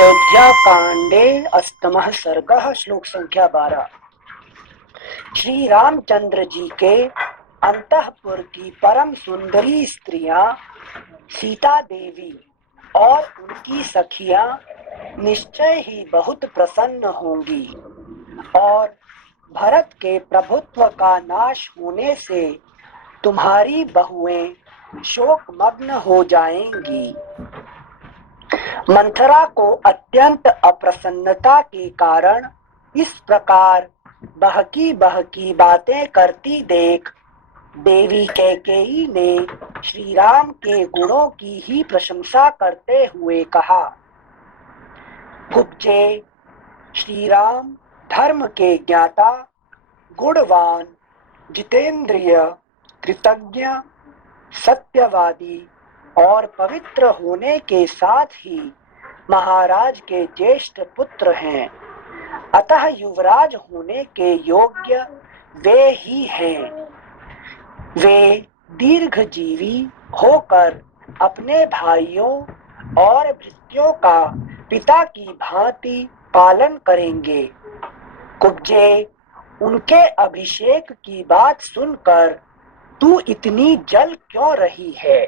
अयोध्या कांडे अष्टमः सर्गः श्लोक संख्या 12। श्री रामचंद्र जी के अंतःपुर की परम सुंदरी स्त्रियां सीता देवी और उनकी सखियां निश्चय ही बहुत प्रसन्न होंगी और भरत के प्रभुत्व का नाश होने से तुम्हारी बहुएं शोकमग्न हो जाएंगी। मंथरा को अत्यंत अप्रसन्नता के कारण इस प्रकार बहकी बहकी बातें करती देख देवी कैकेयी ने श्री राम के गुणों की ही प्रशंसा करते हुए कहा, कुब्जे, श्री राम धर्म के ज्ञाता, गुणवान, जितेंद्रिय, कृतज्ञ, सत्यवादी और पवित्र होने के साथ ही महाराज के ज्येष्ठ पुत्र हैं, अतः युवराज होने के योग्य वे ही हैं। वे दीर्घजीवी होकर अपने भाइयों और भृत्यों का पिता की भांति पालन करेंगे। कुब्जे, उनके अभिषेक की बात सुनकर तू इतनी जल क्यों रही है?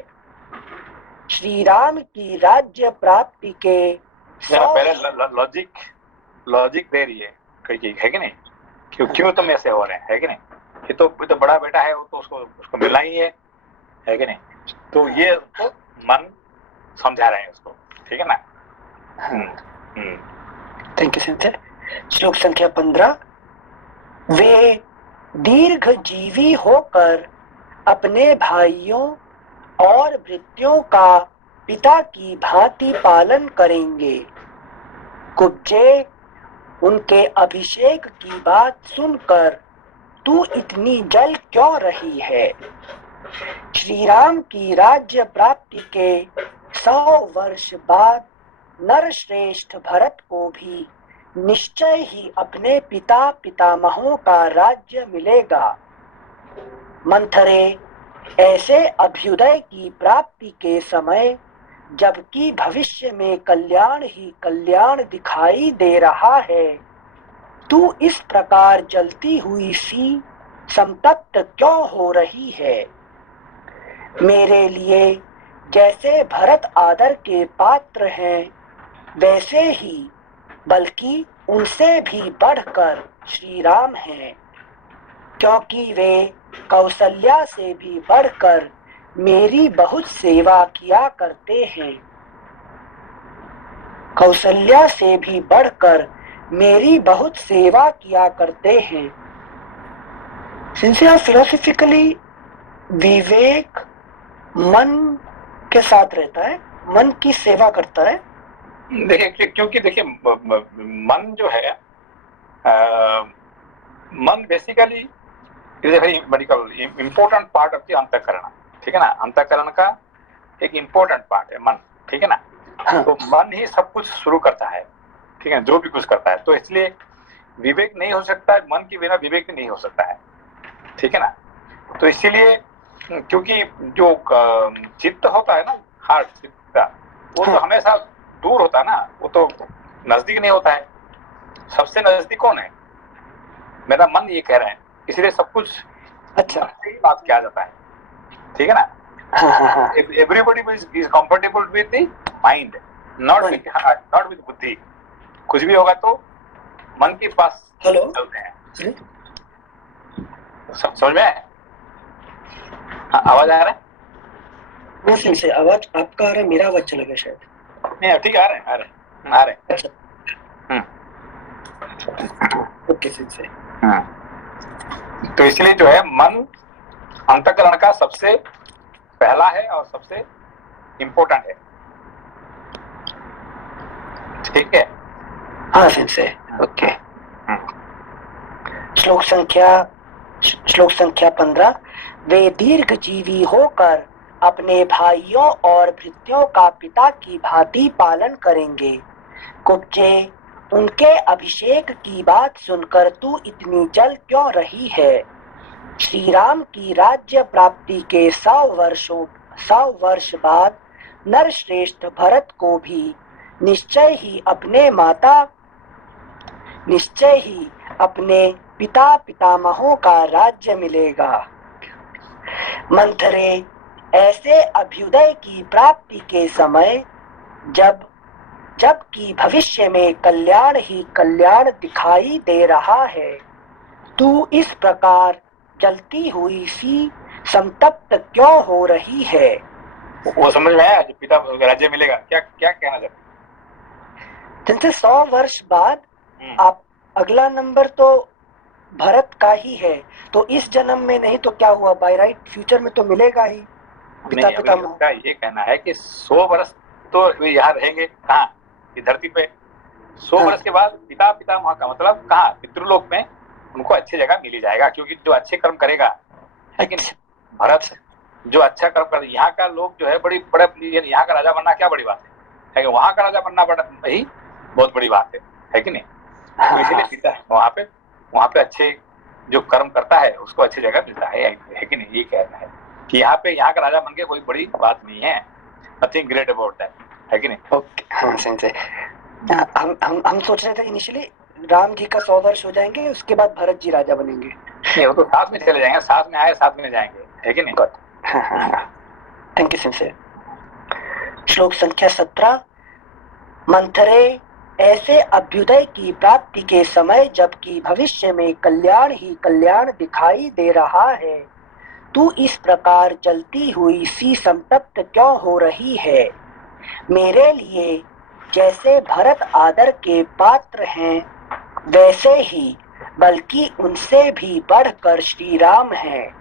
श्री राम की राज्य प्राप्ति के पहले लॉजिक दे रही है कि नहीं, क्यों तुम ऐसे हो रहे हैं, है कि नहीं? ये तो बड़ा बेटा है, वो तो उसको मिलना ही है कि नहीं? तो ये तो मन समझा रहे हैं उसको, ठीक है ना? Thank you centre. श्लोक संख्या 15। वे दीर्घ जीवी होकर अपने भाइयों और भृत्यों का पिता की भांति पालन करेंगे। कुब्जे, उनके अभिषेक की बात सुनकर तू इतनी जल क्यों रही है? श्री राम की राज्य प्राप्ति के 100 वर्ष बाद नरश्रेष्ठ भरत को भी निश्चय ही अपने पिता पितामहों का राज्य मिलेगा। मंथरे, ऐसे अभ्युदय की प्राप्ति के समय, जबकि भविष्य में कल्याण ही कल्याण दिखाई दे रहा है, तू इस प्रकार जलती हुई सी संतप्त क्यों हो रही है? मेरे लिए जैसे भरत आदर के पात्र हैं, वैसे ही बल्कि उनसे भी बढ़कर श्री राम हैं, क्योंकि वे कौशल्या से भी बढ़कर मेरी बहुत सेवा किया करते हैं। कौशल्या से भी बढ़कर मेरी बहुत सेवा किया करते हैं। सिंसियर फिलोसॉफिकली विवेक मन के साथ रहता है, मन की सेवा करता है। देखिए, क्योंकि देखिए मन जो है, मन basically is a very medical important part of the अंतःकरण, ठीक है ना? अंतःकरण का एक इम्पोर्टेंट पार्ट है मन, ठीक है ना? हाँ। तो मन ही सब कुछ शुरू करता है, ठीक है, जो भी कुछ करता है। तो इसलिए विवेक नहीं हो सकता, मन के बिना विवेक नहीं हो सकता है, ठीक है ना? तो इसीलिए क्योंकि जो चित्त होता है ना, हार्ट चित्त, वो तो हमेशा दूर होता है ना, वो तो नजदीक नहीं होता है। सबसे नजदीक कौन है? मेरा मन ये कह रहे हैं, इसलिए सब कुछ अच्छा सही बात किया जाता है, ठीक है ना? Everybody is comfortable with the mind, not with heart, not with बुद्धि। कुछ भी होगा तो मन के पास चलते हैं। समझ में आया? आवाज आ रहा है? नहीं से आवाज आपका आ रहा है, मेरा आवाज चला गया शायद। नहीं, ठीक आ रहे हैं। अच्छा ओके से। तो इसलिए जो है मन अंतःकरण का सबसे पहला है और सबसे इम्पोर्टेंट है, ठीक है? हाँ से ओके। श्लोक संख्या 15। वे दीर्घ जीवी होकर अपने भाइयों और भृत्यों का पिता की भांति पालन करेंगे। कुब्जे, उनके अभिषेक की बात सुनकर तू इतनी जल क्यों रही है? श्री राम की राज्य प्राप्ति के 100 वर्ष बाद नरश्रेष्ठ भरत को भी निश्चय ही अपने पिता पितामहों का राज्य मिलेगा। मंथरे, ऐसे अभ्युदय की प्राप्ति के समय जबकि भविष्य में कल्याण ही कल्याण दिखाई दे रहा है, तू इस प्रकार जलती हुई सी संतप्त क्यों हो रही है? वो समझ में आया? जो पिता राज्य मिलेगा, क्या क्या कहना चाहते? जैसे 100 वर्ष बाद आप अगला नंबर तो भरत का ही है, तो इस जन्म में नहीं तो क्या हुआ, बाय राइट फ्यूचर में तो मिलेगा ही। पिता पितामह का ये कहना है कि 100 वर्ष तो वे यहाँ रहेंगे, कहाँ? इस धरती पे। 100 वर्ष के बाद पिता पितामह का मतलब कहाँ? पितृलोक में उनको अच्छी जगह मिली जाएगा, क्योंकि जो अच्छे कर्म करेगा, लेकिन भरत जो अच्छा कर्म कर, यहाँ का लोग जो है यहाँ का राजा बनना क्या बड़ी बात है कि वहाँ का राजा बनना ही बहुत बड़ी बात है कि नहीं? तो इसलिए पिता वहाँ पे अच्छे जो कर्म करता है उसको अच्छी जगह मिलता है कि नहीं? ये कहना है कि यहाँ का राजा बन के कोई बड़ी बात नहीं है, नथिंग ग्रेट अबाउट दैट, है कि नहीं? ओके, हाँ सही। हम सोच रहे थे इनिशियली राम जी का 100 वर्ष हो जाएंगे, उसके बाद भरत जी राजा बनेंगे। नहीं, वो तो साथ में चले जाएंगे, साथ में आए साथ में जाएंगे, है कि नहीं? Thank you sincere. श्लोक संख्या 17। मंथरे, ऐसे अभ्युदय की प्राप्ति के समय जबकि भविष्य में कल्याण ही कल्याण दिखाई दे रहा है, तू इस प्रकार जलती हुई सी संतप्त क्यों हो रही है? मेरे लिए जैसे भरत आदर के पात्र हैं, वैसे ही बल्कि उनसे भी बढ़कर श्री राम हैं,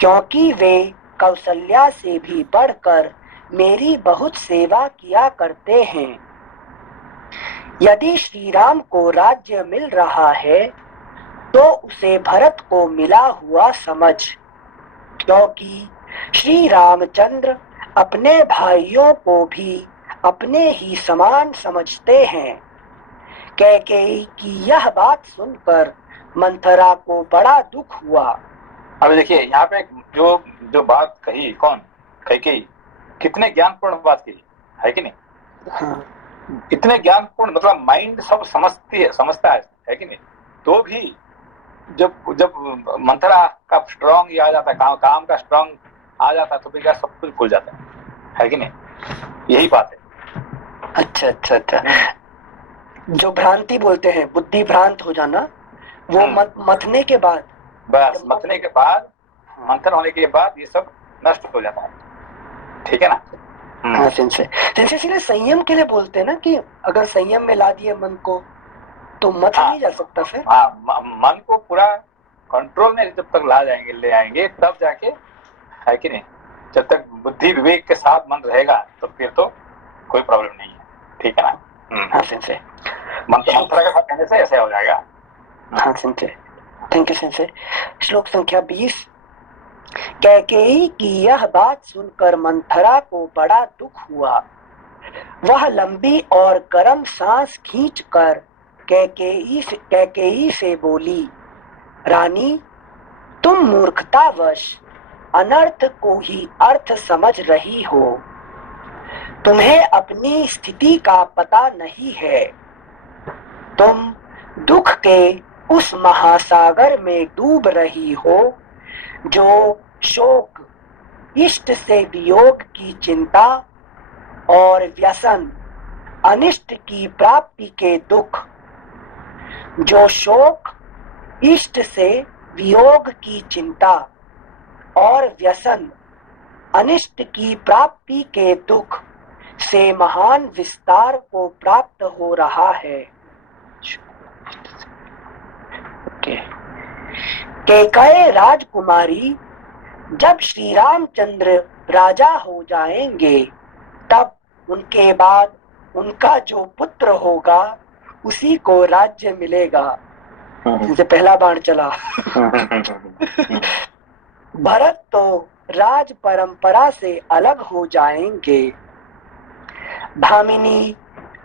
क्योंकि वे कौशल्या से भी बढ़कर मेरी बहुत सेवा किया करते हैं। यदि श्री राम को राज्य मिल रहा है तो उसे भरत को मिला हुआ समझ, क्योंकि श्री रामचंद्र अपने भाइयों को भी अपने ही समान समझते हैं। कैकेयी की यह बात सुनकर मंथरा को बड़ा दुख हुआ। अब देखिए यहाँ पे जो बात कही, कौन? कैकेयी। कितने ज्ञानपूर्ण बात कही, है कि नहीं? हाँ। इतने ज्ञानपूर्ण, मतलब माइंड सब समझता है कि नहीं? तो भी जब मंथरा का स्ट्रॉन्ग आ जाता है, काम का स्ट्रॉन्ग आ जाता है, तो फिर सब कुछ भूल जाता है कि नहीं? यही बात है। अच्छा। जो भ्रांति बोलते हैं, बुद्धि भ्रांत हो जाना, वो मथने के बाद, बस मथने के बाद, मंथन होने के बाद ये सब नष्ट हो जाता है, ठीक है ना? हाँ, इसलिए संयम के लिए बोलते हैं ना कि अगर संयम में ला दिए मन को तो मत नहीं जा सकता फिर। मन को पूरा कंट्रोल में जब तक ले आएंगे तब जाके, है कि नहीं? जब तक बुद्धि विवेक के साथ मन रहेगा तो फिर तो कोई प्रॉब्लम नहीं है, ठीक है ना? हाँ, मंथरा के साथ कहने से ऐसे हो जाएगा। हाँ थैंक यू। श्लोक संख्या 20। कैकेयी की यह बात सुनकर मंथरा को बड़ा दुख हुआ। वह लंबी और गर्म सांस खींचकर कैकेयी से बोली, रानी, तुम मूर्खतावश अनर्थ को ही अर्थ समझ रही हो। तुम्हें अपनी स्थिति का पता नहीं है। तुम दुख के उस महासागर में डूब रही हो जो शोक, इष्ट से वियोग की चिंता और व्यसन, अनिष्ट की प्राप्ति के दुख। जो शोक, इष्ट से वियोग की चिंता और व्यसन, अनिष्ट की प्राप्ति के दुख से महान विस्तार को प्राप्त हो रहा है। कैकेयी राजकुमारी, जब श्री रामचंद्र राजा हो जाएंगे तब उनके बाद उनका जो पुत्र होगा उसी को राज्य मिलेगा। जिसे पहला बाण चला। भरत तो राज परंपरा से अलग हो जाएंगे। भामिनी,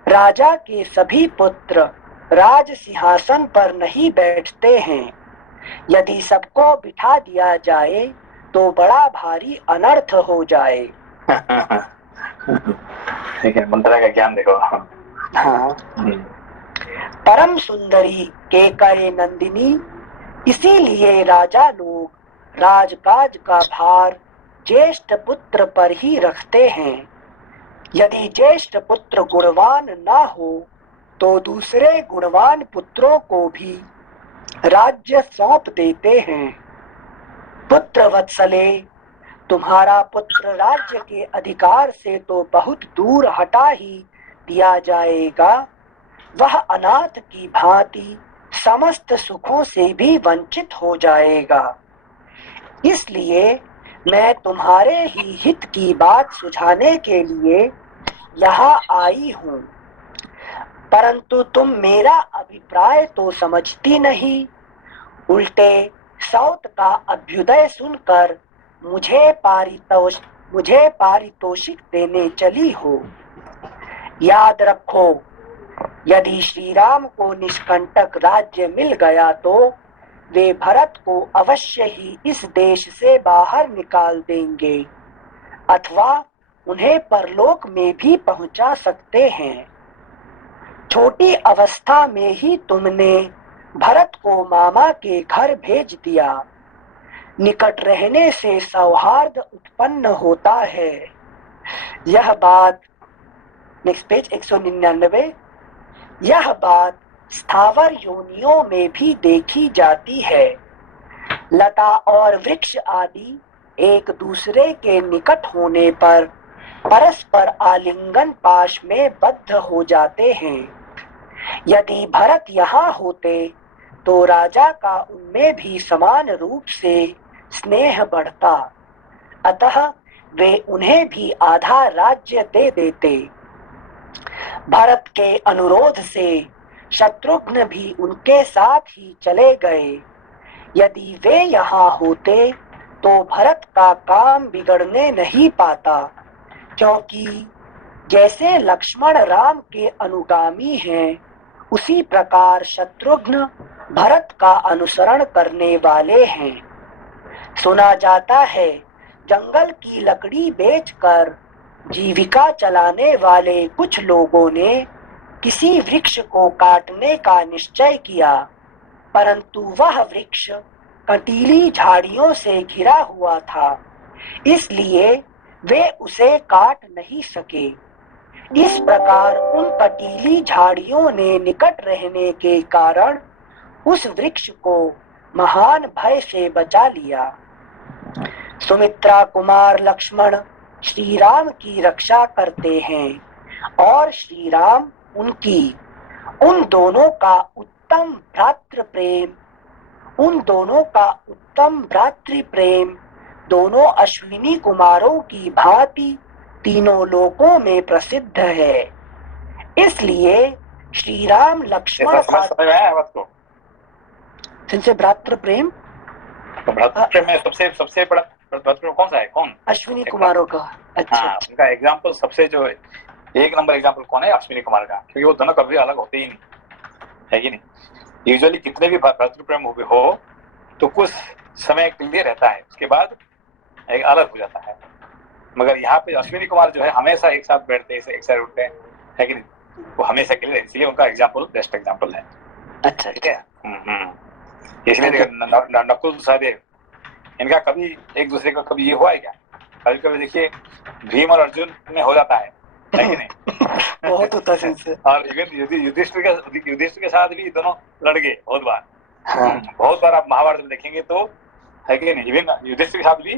राजा के सभी पुत्र राज सिंहासन पर नहीं बैठते हैं। यदि सबको बिठा दिया जाए तो बड़ा भारी अनर्थ हो जाए। ठीक है, मंत्रा का ज्ञान देखो। हाँ, परम सुंदरी केकय नंदिनी, इसीलिए राजा लोग राजकाज का भार ज्येष्ठ पुत्र पर ही रखते हैं। यदि ज्येष्ठ पुत्र गुणवान ना हो तो दूसरे गुणवान पुत्रों को भी राज्य सौंप देते हैं। पुत्र वत्सले, तुम्हारा पुत्र राज्य के अधिकार से तो बहुत दूर हटा ही दिया जाएगा, वह अनाथ की भांति समस्त सुखों से भी वंचित हो जाएगा। इसलिए मैं तुम्हारे ही हित की बात सुझाने के लिए यहाँ आई हूँ, परंतु तुम मेरा अभिप्राय तो समझती नहीं, उल्टे सौत का अभ्युदय सुनकर मुझे पारितोषिक देने चली हो। याद रखो, यदि श्री राम को निष्कंटक राज्य मिल गया तो वे भरत को अवश्य ही इस देश से बाहर निकाल देंगे अथवा उन्हें परलोक में भी पहुंचा सकते हैं। छोटी अवस्था में ही तुमने भरत को मामा के घर भेज दिया। निकट रहने से सौहार्द उत्पन्न होता है। यह बात, नेक्स्ट पेज 199, यह बात स्थावर योनियों में भी देखी जाती है। लता और वृक्ष आदि एक दूसरे के निकट होने पर परस्पर आलिंगन पाश में बद्ध हो जाते हैं। यदि भरत यहाँ होते तो राजा का उनमें भी समान रूप से स्नेह बढ़ता, अतः वे उन्हें भी आधा राज्य दे देते। भरत के अनुरोध से शत्रुघ्न भी उनके साथ ही चले गए। यदि वे यहाँ होते तो भरत का काम बिगड़ने नहीं पाता, क्योंकि जैसे लक्ष्मण राम के अनुगामी हैं, उसी प्रकार शत्रुघ्न भरत का अनुसरण करने वाले हैं। सुना जाता है जंगल की लकड़ी बेचकर जीविका चलाने वाले कुछ लोगों ने किसी वृक्ष को काटने का निश्चय किया, परंतु वह वृक्ष कंटीली झाड़ियों से घिरा हुआ था, इसलिए वे उसे काट नहीं सके। इस प्रकार उन कंटीली झाड़ियों ने निकट रहने के कारण उस वृक्ष को महान भय से बचा लिया। सुमित्रा कुमार लक्ष्मण श्री राम की रक्षा करते हैं और श्री राम उनकी। उन दोनों का उत्तम भ्रातृ प्रेम दोनों अश्विनी कुमारों की भांति तीनों लोकों में प्रसिद्ध है। इसलिए श्री राम लक्ष्मण जिनसे भ्रातृ प्रेम, तो भ्रातृ प्रेम में सबसे बड़ा भ्रातृ कौन सा है? कौन? अश्विनी कुमारों का। अच्छा, हाँ, उनका एग्जाम्पल सबसे जो एक नंबर एग्जाम्पल कौन है? अश्विनी कुमार का, क्योंकि वो दोनों कभी अलग होते ही नहीं, है कि नहीं? यूजुअली कितने भी भ्रातृ प्रेम हो तो कुछ समय के लिए रहता है, उसके बाद एक अलग हो जाता है। मगर यहाँ पे अश्विनी कुमार जो है हमेशा एक साथ बैठते हैं, एक साथ उठते हैं, है कि नहीं? वो हमेशा के लिए, इसलिए उनका एग्जाम्पल बेस्ट एग्जाम्पल है। अच्छा, ठीक है। इसलिए नकुल सहदेव, इनका कभी एक दूसरे का कभी ये हुआ है क्या? कभी कभी देखिए भीम और अर्जुन में हो जाता है कि नहीं? बहुत होता है। और इवन युधिष्ठिर के साथ भी दोनों लड़ गए बहुत बार। हाँ। बहुत बार आप महाभारत में देखेंगे तो, है कि नहीं? इवन युधिष्ठिर के साथ भी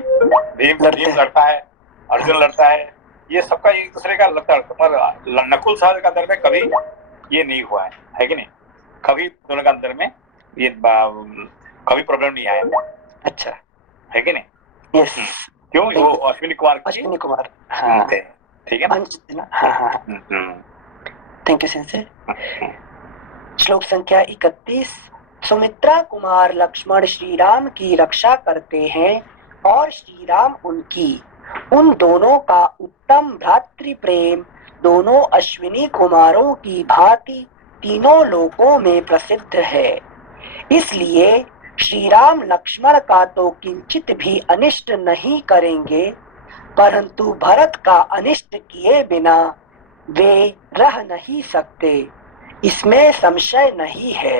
भीम लड़ता है, अर्जुन लड़ता है, ये सबका एक दूसरे का लगता है। मगर नकुल सहदेव का अंदर में कभी ये नहीं हुआ है कि नहीं? कभी दोनों का अंदर में ये कभी प्रॉब्लम नहीं आया। अच्छा, है कि नहीं? यस। क्यों? वो अश्विनी कुमार। हाँ, ठीक है ना? हाँ। Thank you sensor. श्लोक संख्या 31। सुमित्रा कुमार लक्ष्मण श्री राम की रक्षा करते हैं और श्री राम उनकी। उन दोनों का उत्तम भ्रातृ प्रेम दोनों अश्विनी कुमारों की भांति तीनों लोकों में प्रसिद्ध है। इसलिए श्री राम लक्ष्मण का तो किंचित भी अनिष्ट नहीं करेंगे, परंतु भरत का अनिष्ट किए बिना वे रह नहीं सकते, इसमें संशय नहीं है।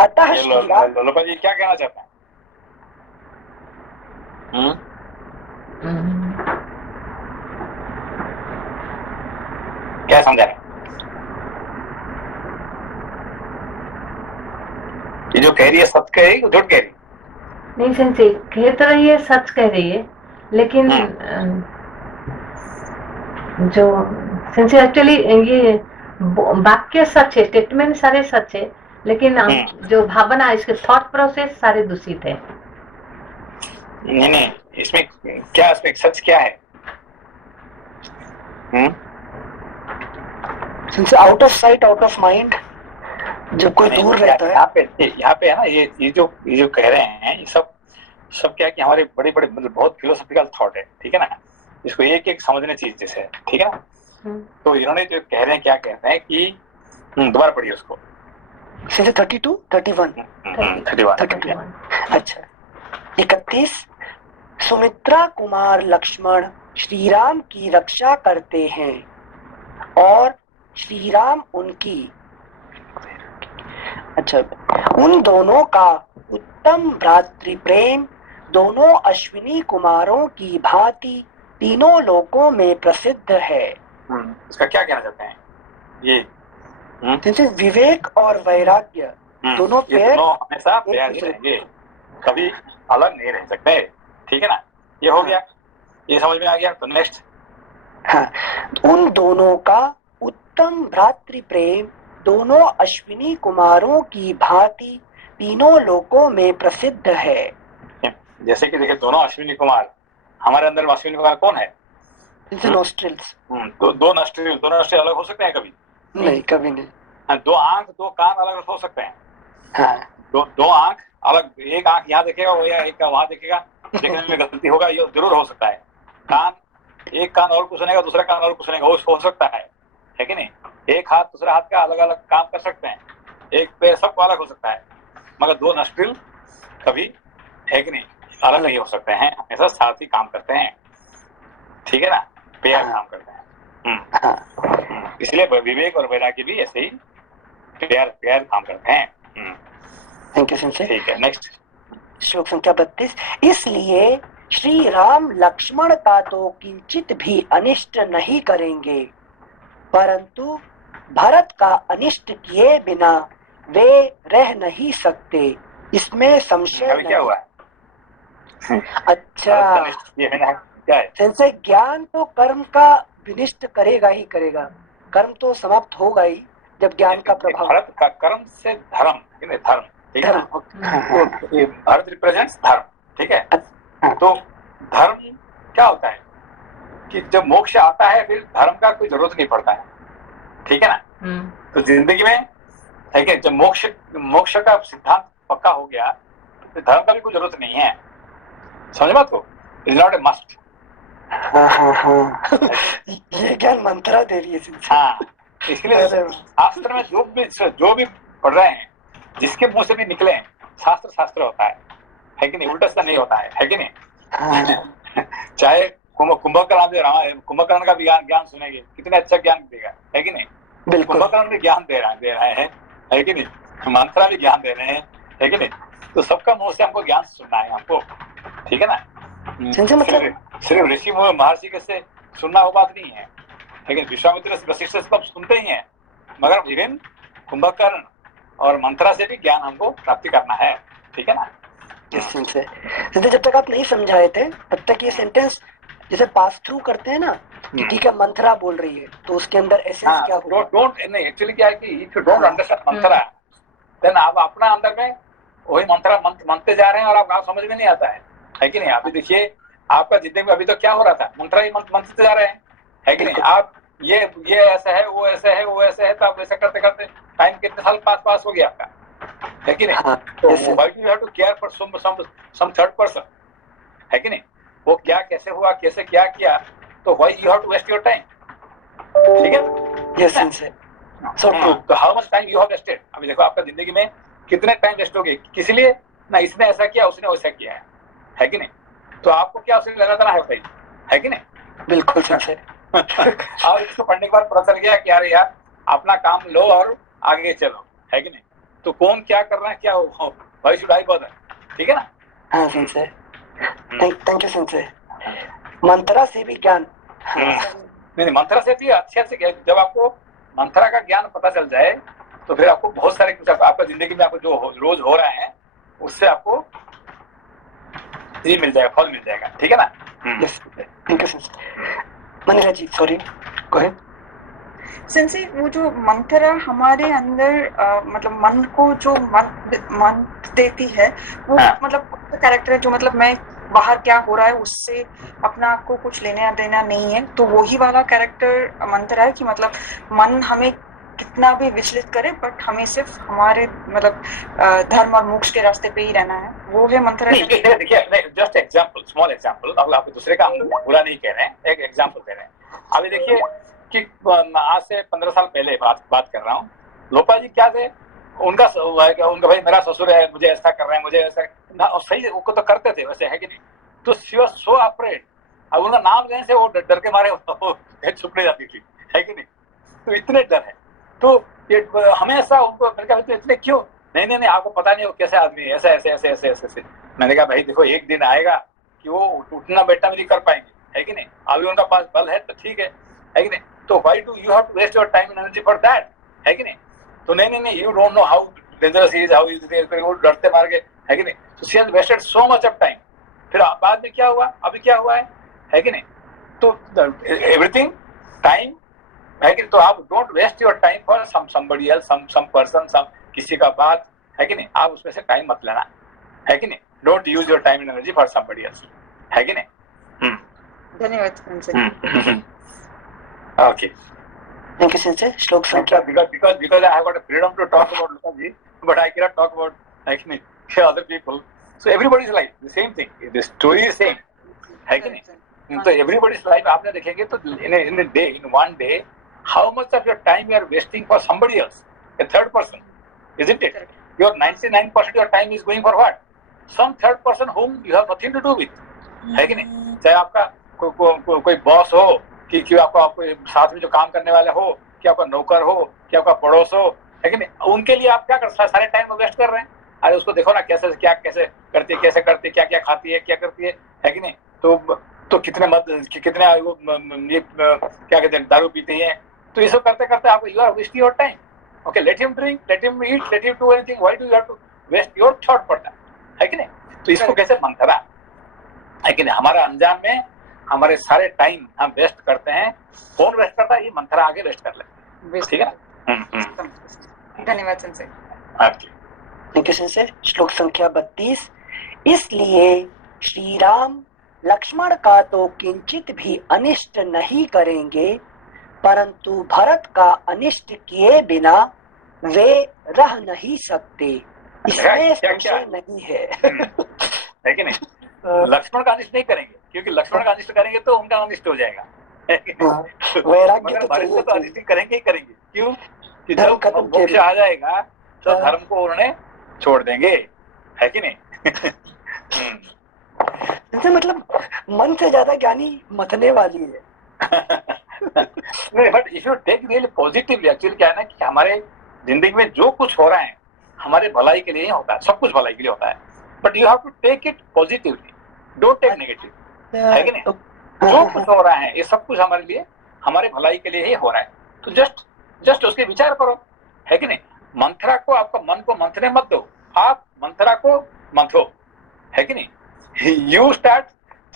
अतः श्री राम, लोपा जी क्या कहना चाहते हैं? क्या समझा रहे? ये जो कह रही है सच कह रही है, झूठ कह रही है? नहीं सेंसे, कह तो रही है, सच कह रही है, लेकिन जो सेंसे एक्चुअली ये वाक्य सच है, स्टेटमेंट सारे सच है, लेकिन जो भावना, इसके थॉट प्रोसेस सारे दूषित है। नहीं, इसमें क्या, इसमें सच क्या है? Out of sight out of mind, जब कोई दूर रहता है। यहाँ पे है ना, ये जो कह रहे हैं, ये सब क्या है कि हमारे बड़े बड़े मतलब बहुत फिलोसॉफिकल थॉट है, ठीक है ना, इसको एक एक समझने चीज जैसे है, ठीक है ना। तो इन्होंने जो कह रहे हैं, क्या कहते हैं कि दोबारा पढ़िए उसको। 32, 31। अच्छा, 31। सुमित्रा कुमार लक्ष्मण श्री राम की रक्षा करते हैं और श्री राम उनकी। अच्छा, उन दोनों का उत्तम भ्रातृ प्रेम दोनों अश्विनी कुमारों की भांति तीनों लोकों में प्रसिद्ध है। इसका क्या कहना चाहते हैं? ये जैसे विवेक और वैराग्य दोनों पेयर हमेशा पेयर ही रहेंगे, कभी अलग नहीं रह सकते, ठीक है ना। ये हो गया, ये समझ में आ गया। तो नेक्स्ट, हाँ, उन दोनों का उत्तम भ्रातृ प्रेम दोनों अश्विनी कुमारों की भांति तीनों लोकों में प्रसिद्ध है। जैसे कि देखिए, दोनों अश्विनी कुमार, हमारे अंदर अश्विनी कुमार कौन है? नोस्ट्रिल्स। दो नोस्ट्रिल अलग हो सकते हैं कभी? नहीं, कभी नहीं। दो आंख, दो कान अलग हो सकते हैं? हाँ। दो आंख अलग, एक आंख यहाँ देखेगा वो, या एक वहां देखेगा, देखने में गलती होगा, ये जरूर हो सकता है। कान, एक कान और कुछ सुनेगा, दूसरा कान और कुछ सुनेगा, वो हो सकता है कि नहीं? एक हाथ दूसरे हाथ का अलग अलग काम कर सकते हैं, एक पैर सबको अलग हो सकता है, मगर दो नस्ट्रिल कभी, है कि नहीं, अलग नहीं हो सकते हैं, हमेशा साथ ही काम करते हैं, ठीक है ना, पेयर काम करते हैं। इसलिए विवेक और वैराग्य भी ऐसे ही पेयर काम करते हैं। Thank you Sanjay. ठीक है, नेक्स्ट श्लोक संख्या 32। इसलिए श्री राम लक्ष्मण का तो किंचित भी अनिष्ट नहीं करेंगे, परंतु भरत का अनिष्ट किए बिना वे रह नहीं सकते, इसमें संशय नहीं। क्या हुआ? अच्छा, संशय, ज्ञान तो कर्म का विनिष्ट करेगा ही करेगा, कर्म तो समाप्त होगा ही जब ज्ञान का प्रभाव। भरत का कर्म से धर्म, धर्म, ठीक है, भरत रिप्रेजेंट्स धर्म, ठीक है। तो धर्म क्या होता है कि जब मोक्ष आता है फिर धर्म का कोई जरूरत नहीं पड़ता है, ठीक है ना। तो जिंदगी में है कि जब मोक्ष का सिद्धांत पक्का हो गया तो धर्म का भी कोई जरूरत नहीं है, समझ बात को, इज नॉट ए मस्ट। ये ज्ञान मंत्रा दे रही है। हाँ, इसलिए शास्त्र में जो भी पढ़ रहे हैं, जिसके मुंह से भी निकले, शास्त्र होता है कि नहीं, उल्टा सा नहीं होता है कि नहीं। चाहे कुंभकर्ण का भी ज्ञान सुनेंगे, कितने अच्छा ज्ञान देगा, है कि नहीं। कुंभकर्ण भी ज्ञान दे रहे हैं, है कि नहीं, मंत्रा भी ज्ञान दे रहे हैं, है कि नहीं। तो सबका मुंह से हमको ज्ञान सुनना है हमको, ठीक है ना। सिर्फ ऋषि महर्षि के से सुनना वो बात नहीं है, लेकिन विश्वामित्र वशिष्ठ सब सुनते ही हैं, मगर विभिन्न कुंभकर्ण और मंत्रा से भी ज्ञान हमको प्राप्ति करना है, ठीक है ना। जब तक आप नहीं समझाए थे तब तक ये सेंटेंस जैसे पास थ्रू करते हैं ना, कि ठीक है मंत्रा बोल रही है तो उसके अंदर एसेंस क्या होगा। डोंट नहीं, एक्चुअली क्या है कि if you don't understand mantra, then आप अपना अंदर में वही मंत्रा मनते जा रहे हैं और आप समझ में नहीं आता है कि नहीं। अभी देखिए, आपका जिंदगी में अभी तो क्या हो रहा था, मंत्रा ही मनते जा रहे हैं, है कि नहीं। आप ये ऐसा है, वो ऐसा है, वो ऐसा है, तो आप ऐसा करते करते टाइम कितने साल पास हो गया आपका, है कि नहीं। तो why do you have to care for some third person, है कि नहीं। वो क्या कैसे हुआ, कैसे क्या किया, तो why you have to waste your time, ठीक है। Yes sir. So how much time you have wasted? अभी देखो आपका जिंदगी में कितने टाइम वेस्ट हो गए, किस लिए ना, इसने ऐसा किया, उसने वैसा किया है कि नहीं। तो आपको क्या उससे लेना देना है कि नहीं। बिल्कुल सर। और इसको पढ़ने के बाद पता चल गया कि यार यार अपना काम लो और आगे चलो, है कि नहीं? तो कौन क्या कर रहा है, क्या भाई शुड आई बॉदर, ठीक है ना? हाँ सेंसे, थैंक यू सेंसे। मंत्रा से भी ज्ञान, नहीं मंत्रा से भी अच्छे से, जब आपको मंत्रा का ज्ञान पता चल जाए तो फिर आपको बहुत सारे कुछ आपका जिंदगी में आपको जो रोज हो रहा है उससे आपको ये मिल जाएगा, फल मिल जाएगा, ठीक है ना? Yes thank you sensei. Manisha ji sorry, go ahead. Sensei वो जो मंत्रा हमारे अंदर मतलब मन को जो मन देती है वो मतलब कैरेक्टर है जो मतलब मैं बाहर क्या हो रहा है उससे अपना को कुछ लेना देना नहीं है, तो वही वाला कैरेक्टर मंत्रा है कि मतलब मन हमें कितना भी विचलित करे बट हमें सिर्फ हमारे मतलब धर्म और मोक्ष के रास्ते पे ही रहना है, वो है मंत्रा। देखिए जस्ट एग्जांपल, स्मॉल एग्जांपल, आप दूसरे का बुरा नहीं कह रहे हैं, एक एग्जांपल दे रहे हैं। अभी देखिए कि आज से 15 साल पहले बात कर रहा हूँ, लोपा जी क्या थे, उनका भाई मेरा ससुर है, मुझे ऐसा कर रहे हैं, मुझे ऐसा ना, सही वो तो करते थे वैसे, है कि नहीं? तो शी वाज सो अफ्रेड, अब उनका नाम लेने से वो डर के मारे छुप नहीं जाती थी, है कि नहीं? तो इतने डर है, तो ये हमेशा उनको मैंने कहा तो इतने क्यों? नहीं आपको पता नहीं वो कैसे आदमी है, ऐसे। मैंने कहा भाई देखो एक दिन आएगा कि वो उठना बैठना भी नहीं कर पाएंगे, है कि नहीं? अभी उनका पास बल है तो ठीक है कि नहीं? तो why do you have to waste your time and energy for that, है कि नहीं? तो नहीं you don't know how dangerous is, how is, वो डरते मार के, है कि नहीं? तो she has wasted so much of time. फिर बाद में क्या हुआ, अभी क्या हुआ है कि नहीं? तो एवरीथिंग टाइम, है कि? तो आप don't waste your time for somebody else, some person, some किसी का बात, है कि नहीं? आप उसमें से टाइम मत लेना, है कि नहीं? Don't use your time and energy for somebody else, है कि नहीं? धन्यवाद। Okay. Thank you sensei. श्लोक संख्या, because I have got a freedom to talk about Lukaji, but I cannot talk about like me, other people. So everybody's life the same thing. The story is same, है कि नहीं? तो everybody's life आपने देखेंगे तो in a day, in one day, how much of your time you are wasting for somebody else, a third person, isn't it? Your 99% of your time is going for what? Some third person whom you have nothing to do with, है कि नहीं? चाहे आपका कोई boss हो, कि आपको साथ में जो काम करने वाले हो, कि आपका नौकर हो, कि आपका पड़ोस हो, है कि नहीं? उनके लिए आप क्या कर सारे टाइम वेस्ट कर रहे हैं। अरे उसको देखो ना कैसे करती है, क्या खाती है, क्या करती है कि नहीं? तो कितने वो ये क्या कहते हैं, दारू पीते हैं। तो ये सब करते करते आप you are wasting your time. Okay, let him drink, let him eat, let him do anything, why do you have to waste your thought for that, है कि नहीं? तो इसको कैसे मंथरा, है कि नहीं? हमारा अनजान में हमारे सारे टाइम हम वेस्ट करते हैं। कौन वेस्ट करता है? ये मंथरा आगे वेस्ट कर लेते हैं, ठीक है? धन्यवाद सेंसे। Thank you sensei. श्लोक संख्या 32। इसलिए श्री राम लक्ष्मण का तो किंचित भी अनिष्ट नहीं करेंगे, परंतु भरत का अनिष्ट किए बिना वे रह नहीं सकते, इसमें संशय नहीं है, है कि नहीं? लक्ष्मण का अनिष्ट नहीं करेंगे, क्योंकि लक्ष्मण का अनिष्ट करेंगे तो उनका अनिष्ट हो जाएगा। वैराग्य तो भरत को तो अनिष्ट करेंगे ही करेंगे। क्यों? कि धर्म जब खत्म मोक्ष आ जाएगा तो धर्म को उन्होंने छोड़ देंगे, है कि नहीं? मतलब मन से ज्यादा ज्ञानी मथने वाली है। नहीं, but if you take really positively, actually क्या है ना कि हमारे जिंदगी में जो कुछ हो रहा है हमारे भलाई के लिए ही होता है, सब कुछ भलाई के लिए होता है, but you have to take it positively, don't take negative, है कि नहीं? जो कुछ हो रहा है ये सब कुछ हमारे लिए, हमारे भलाई के लिए ही हो रहा है। तो जस्ट उसके विचार करो, है कि नहीं? मंथरा को, आपका मन को मंथने मत दो, आप मंथरा को मंथो, है कि नहीं? You start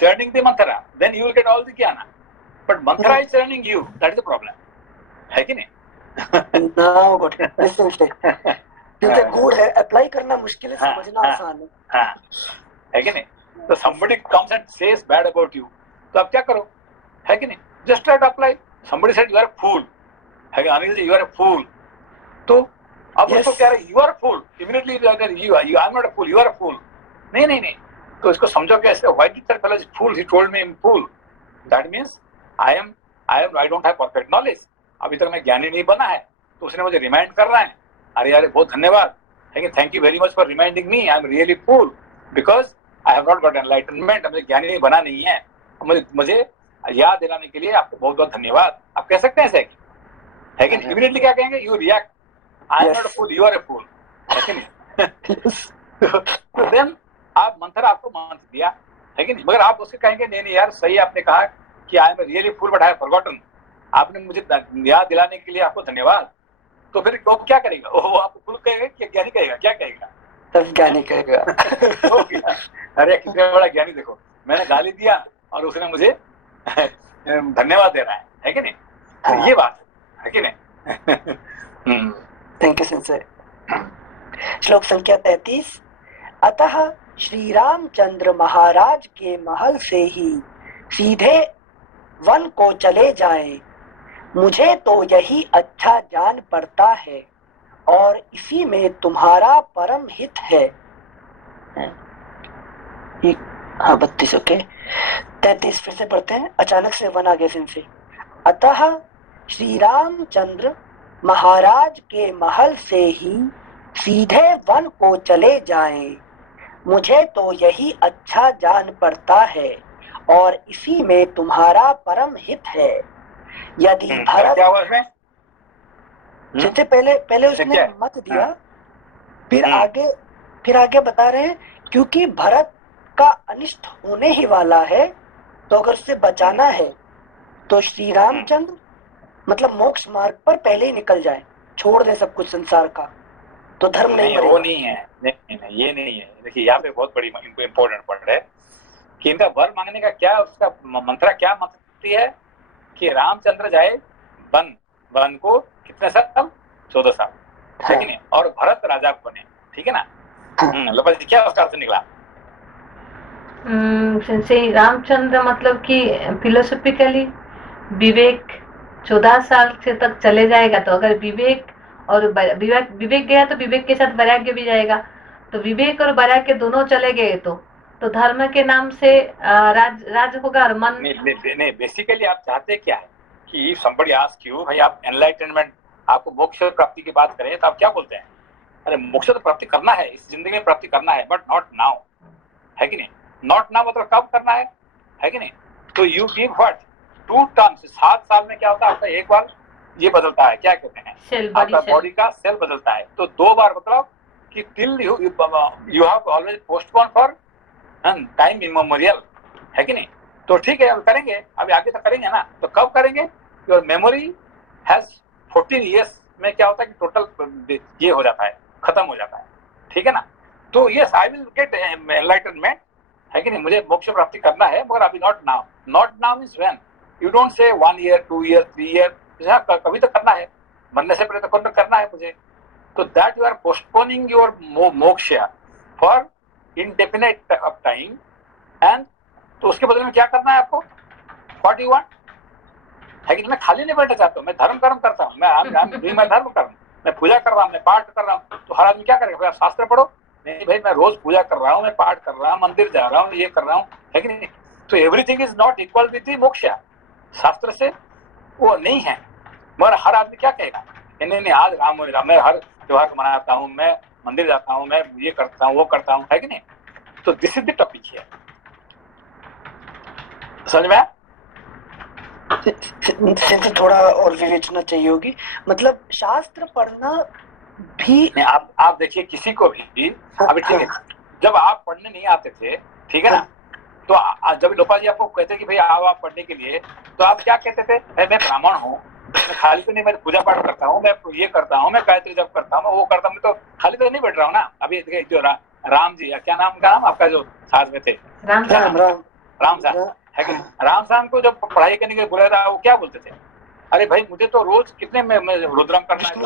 churning the mantra, then you will get all the jnana. But mantra is churning you, that is the problem, है कि नहीं? Now got it. Listen to it. क्योंकि गुड़ है, अप्लाई करना मुश्किल है, समझना आसान है। हाँ, है कि नहीं? तो somebody comes and says bad about you, तो आप क्या करो, है कि नहीं? Just try to apply. Somebody said you are a fool, है कि Anil ji you are a fool, तो अब उसको क्या है, you are a fool, immediately you I am not a fool, you are a fool, नहीं, तो इसको समझो कैसे? Why did that fellow is fool? He told me I'm fool. That means I don't have perfect knowledge. अभी तक मैं ज्ञानी नहीं बना है, तो उसने मुझे रिमाइंड कर रहा है। अरे यार बहुत धन्यवाद, thank you very much for reminding me, I am really fool because I have not got enlightenment. मुझे ज्ञानी बना नहीं है, मुझे याद दिलाने के लिए आपको बहुत बहुत धन्यवाद, आप कह सकते हैं ऐसे है कि नहीं? इमीडिएटली क्या कहेंगे? You react, I am not a fool, you are a fool, है कि नहीं? तो देन आप मंथरा आपको मंत्र दिया, है कि नहीं? मगर आप उससे कहेंगे नहीं नहीं यार सही आपने कहा कि I am really fool but I have forgotten, आपने मुझे याद दिलाने के लिए आपको धन्यवाद। तो फिर वो क्या करेगा? वो आपको फूल कहेगा कि ज्ञानी कहेगा? क्या कहेगा? तब ज्ञानी कहेगा। अरे कितना बड़ा ज्ञानी, देखो मैंने गाली दिया और उसने मुझे धन्यवाद दे रहा है कि नहीं? तो ये बात है कि नहीं? Thank you sensor. श्लोक संख्या 33। अतः श्री रामचंद्र महाराज के महल से ही सीधे वन को चले जाएं, मुझे तो यही अच्छा जान पड़ता है और इसी में तुम्हारा परम हित है। हाँ 32 ओके। 33 फिर से पढ़ते हैं, अचानक से वन आ गया सिंसे। अतः श्री रामचंद्र महाराज के महल से ही सीधे वन को चले जाएं, मुझे तो यही अच्छा जान पड़ता है और इसी में तुम्हारा परम हित है। यदि भरत क्या हुआ इसमें? जैसे पहले उसने मत दिया, फिर आगे बता रहे हैं क्योंकि भरत का अनिष्ट होने ही वाला है, तो अगर उसे बचाना है तो श्री रामचंद्र मतलब मोक्ष मार्ग पर पहले ही निकल जाए, छोड़ दे सब कुछ संसार का, तो धर्म नहीं, वो नहीं है, नहीं ये नहीं है। देखिए यहाँ पे बहुत बड़ी इंपॉर्टेंट पॉइंट है कि इनका वर मांगने का क्या, उसका मंत्रा क्या मंत्र है कि रामचंद्र जाए वन को कितने साल? 14 साल, है कि नहीं? और भरत राजा बने, ठीक है ना? लोपा जी क्या उसका अर्थ निकला? से रामचंद्र मतलब कि फिलोसॉफिकली विवेक 14 साल से तक चले जाएगा, तो अगर विवेक और विवेक गया तो विवेक के साथ वैराग्य भी जाएगा, तो विवेक और वैराग्य दोनों चले गए तो धर्म के नाम से राज होगा और मन नहीं बेसिकली आप चाहते क्या है कि somebody ask you, भाई आप एनलाइटनमेंट, आपको मोक्ष प्राप्ति की बात करें तो आप क्या बोलते हैं? अरे मोक्ष तो प्राप्ति करना है, इस जिंदगी में प्राप्ति करना है, बट नॉट नाउ, है कि नहीं? नॉट नाउ मतलब कब करना है कि नहीं? तो यू गिव व्हाट 2 टर्म्स, 7 साल में क्या होता है आपका? एक बार ये बदलता है, क्या कहते हैं, आपका बॉडी का सेल बदलता है, तो 2 बार मतलब कि till you have always postpone for time immemorial, है कि नहीं? तो ठीक है अब करेंगे, अभी आगे तक करेंगे ना, तो कब करेंगे? योर मेमोरी हैज 14 years में क्या होता है कि टोटल ये हो जाता है, खत्म हो जाता है, ठीक है ना? तो yes I will gate enlightenment, है कि नहीं? मुझे मोक्ष प्राप्ति करना है, मगर अभी not now. Not now means when you don't say 1 year 2 year 3 year, कभी तो करना है, मरने से पहले तो करना है मुझे, तो that you are postponing your moksha for indefinite of time, and तो उसके बदले में क्या करना है आपको? What you want, है कि मैं खाली नहीं बैठना चाहता हूँ, मैं धर्म कर्म करता हूँ, मैं धर्म कर्म, मैं पूजा कर रहा हूँ, मैं पाठ कर रहा हूँ। तो हर आदमी क्या करेगा? भाई आप शास्त्र पढ़ो, नहीं भाई मैं रोज पूजा कर रहा हूँ, मैं पाठ कर रहा हूँ, मंदिर जा रहा हूँ, ये कर रहा हूँ, है कि नहीं? तो everything is not equal with the मोक्ष, शास्त्र से वो नहीं है। मगर हर आदमी क्या कहेगा? नहीं आज राम हो, मैं हर त्योहार को मनाता हूँ, मैं मंदिर जाता हूँ, मैं ये करता हूँ, वो करता हूँ, है कि नहीं? तो this is the topic here, समझ में? थोड़ा और विवेचना चाहिए होगी, मतलब शास्त्र पढ़ना भी आप देखिए किसी को भी अभी ठीक है, जब आप पढ़ने नहीं आते थे, ठीक है ना, तो जब लोपा जी आपको कहते कि भाई आओ आप पढ़ने के लिए, तो आप क्या कहते थे? मैं ब्राह्मण हूँ, मैं खाली तो नहीं, मैं पूजा पाठ करता हूँ, मैं ये करता हूँ, मैं गायत्री जप करता हूँ, वो करता हूँ, तो खाली तो नहीं बैठ रहा हूँ ना। अभी जो राम जी, क्या नाम का आपका जो साथ में थे, राम साहब, है कि राम साहब को जब पढ़ाई करने के लिए बुलाया था, वो क्या बोलते थे? अरे भाई मुझे तो रोज कितने में रुद्रम करना है,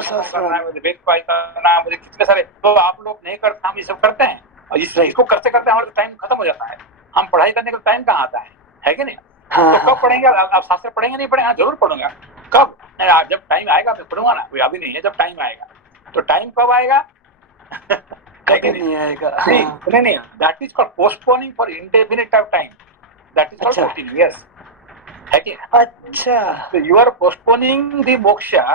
मुझे वेद पाई करना है, मुझे कितने सारे, तो आप लोग नहीं करते, हम ये सब करते हैं, और इसको करते करते हमारा टाइम खत्म हो जाता है, हम पढ़ाई करने का टाइम कहाँ आता है कि नहीं? तो कब पढ़ेंगे आप शास्त्र? पढ़ेंगे नहीं पढ़ेंगे? जरूर पढ़ूंगा। कब? जब टाइम आएगा मैं पढ़ूंगा ना, अभी नहीं है, जब टाइम आएगा। तो टाइम कब आएगा? कभी नहीं आएगा। नहीं, that is called postponing for indefinite of time, that is called 14 years, है कि? अच्छा, तो you are postponing the moksha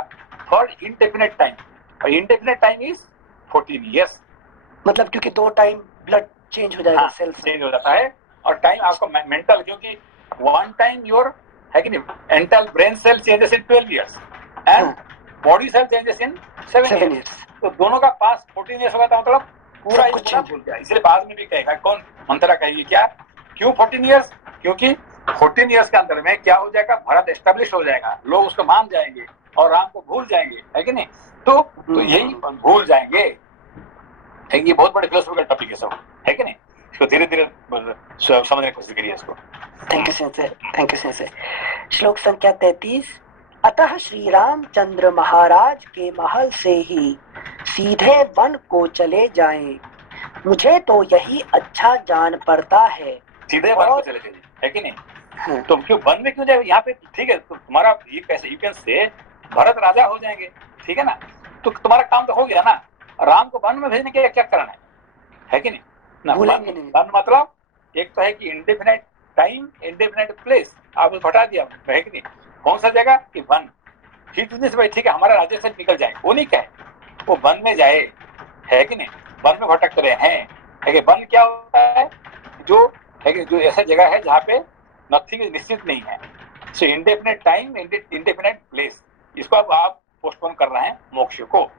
for indefinite time, और इंडेफिनिट टाइम इज 14 years, मतलब क्योंकि 2 टाइम ब्लड चेंज हो जाएगा, सेल्स चेंज हो जाता है, और टाइम आपका मेंटल, क्योंकि 1 time योर है कि नहीं, entire brain cell changes in 12 years and body cell changes in 7 years। तो दोनों का पास 14 years होगा, मतलब पूरा ही पूरा भूल गया। इसलिए बाद में भी कहेगा, कौन मंत्रा कहेगी क्या, क्यों 14 years? क्योंकि 14 years के अंदर में क्या हो जाएगा, भारत एस्टेब्लिश हो जाएगा, लोग उसको मान जाएंगे और राम को भूल जाएंगे, है कि नहीं। तो यही भूल जाएंगे, है कि ये बहुत बड़े फिलोसफिकल टॉपिक है सब, है कि नहीं। इसको धीरे धीरे समझने की कोशिश करिए इसको। Thank you sensor, thank you sensor. श्लोक संख्या 33। अतः श्री रामचंद्र महाराज के महल से ही सीधे वन को चले जाएं, मुझे तो यही अच्छा जान पड़ता है। सीधे वन को चले जाइए, है कि नहीं। तुम क्यों वन में क्यों जाए यहाँ पे, ठीक है, तो तुम्हारा ये कैसे यू कैन से भरत राजा हो जाएंगे, ठीक है ना, तो तुम्हारा काम तो हो गया ना। राम को वन में भेजने के क्या करना है कि नहीं ना। वन मतलब एक तो है कि इंडेफिनाइट टाइम, इंडेफिनाइट प्लेस, आपने हटा दिया, है कि नहीं। कौन सा जगह कि वन, से भाई ठीक है हमारा राज्य से निकल जाए, वो नहीं कहे, वो वन में जाए, है कि नहीं। वन में भटक रहे हैं, है कि वन क्या होता है, जो है कि जो ऐसा जगह है जहाँ पे नथिंग निश्चित नहीं है। सो इंडेफिनाइट टाइम, इंडेफिनाइट प्लेस, इसको अब आप पोस्टपोन कर रहे हैं मोक्ष को,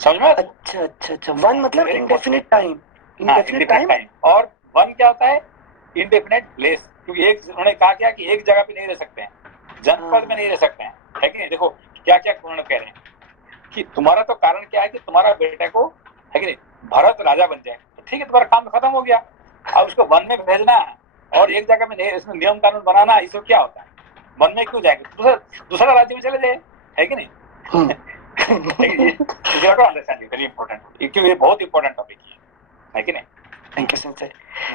समझ में। अच्छा अच्छा अच्छा, वन मतलब इंडेफिनिट टाइम, इंडेफिनिट टाइम। और वन क्या होता है, इंडेफिनिट प्लेस, क्योंकि एक उन्होंने कहा क्या कि एक जगह पे नहीं रह सकते हैं, जनपद में नहीं रह सकते हैं, है कि नहीं। देखो क्या क्या उन्होंने कह रहे हैं कि तुम्हारा तो कारण क्या है कि तुम्हारा बेटे को, है कि नहीं, भरत राजा बन जाए, तो ठीक है तुम्हारा काम खत्म हो गया। अब उसको वन में भेजना और एक जगह में नहीं, इसमें नियम कानून बनाना, इसमें क्या होता है, वन में क्यों जाएंगे, दूसरा राज्य में चले जाए, है कि नहीं। वेरी इंपॉर्टेंट, क्योंकि ये बहुत इंपॉर्टेंट टॉपिक है कि नहीं। Thank you sensor.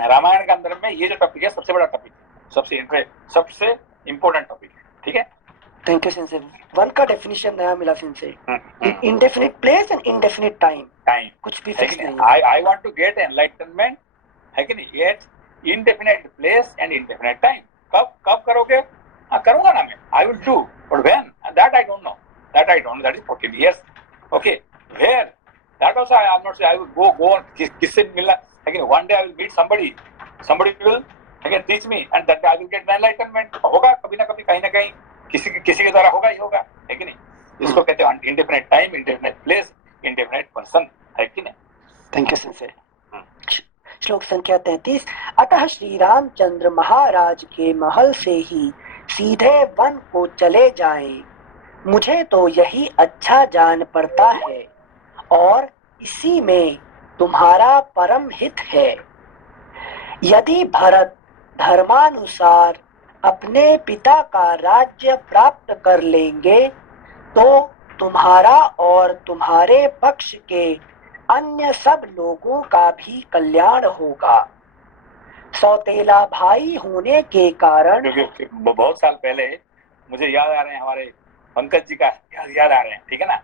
रामायण के अंदर में ये जो टॉपिक है सबसे बड़ा टॉपिक है, सबसे इंपॉर्टेंट टॉपिक है, ठीक है। Thank you sensei. वन का डेफिनेशन नया मिला sensei, indefinite place and indefinite time, कुछ भी फिक्स नहीं है। I want to get enlightenment, है कि नहीं, yet indefinite place and indefinite time. कब करोगे, करूंगा ना मैं, I will do, but when that I don't know, that is 14 years, okay, where that also I am not saying I will go on किससे मिलना, लेकिन one day I will meet somebody will again teach me and that I will get enlightenment। होगा कभी ना कभी, कहीं ना कहीं किसी के द्वारा होगा ही होगा, है कि नहीं। इसको कहते हैं indefinite time, indefinite place, indefinite person, है कि नहीं। Thank you sensor. श्लोक संख्या 33। अतः श्री रामचंद्र महाराज के महल से ही सीधे वन को चले जाएं, मुझे तो यही अच्छा जान पड़ता है और इसी में तुम्हारा परम हित है। यदि भरत धर्मानुसार अपने पिता का राज्य प्राप्त कर लेंगे तो तुम्हारा और तुम्हारे पक्ष के अन्य सब लोगों का भी कल्याण होगा। सौतेला भाई होने के कारण, बहुत साल पहले मुझे याद आ रहे हैं, हमारे पंकज जी का याद आ रहे हैं, ठीक है ना।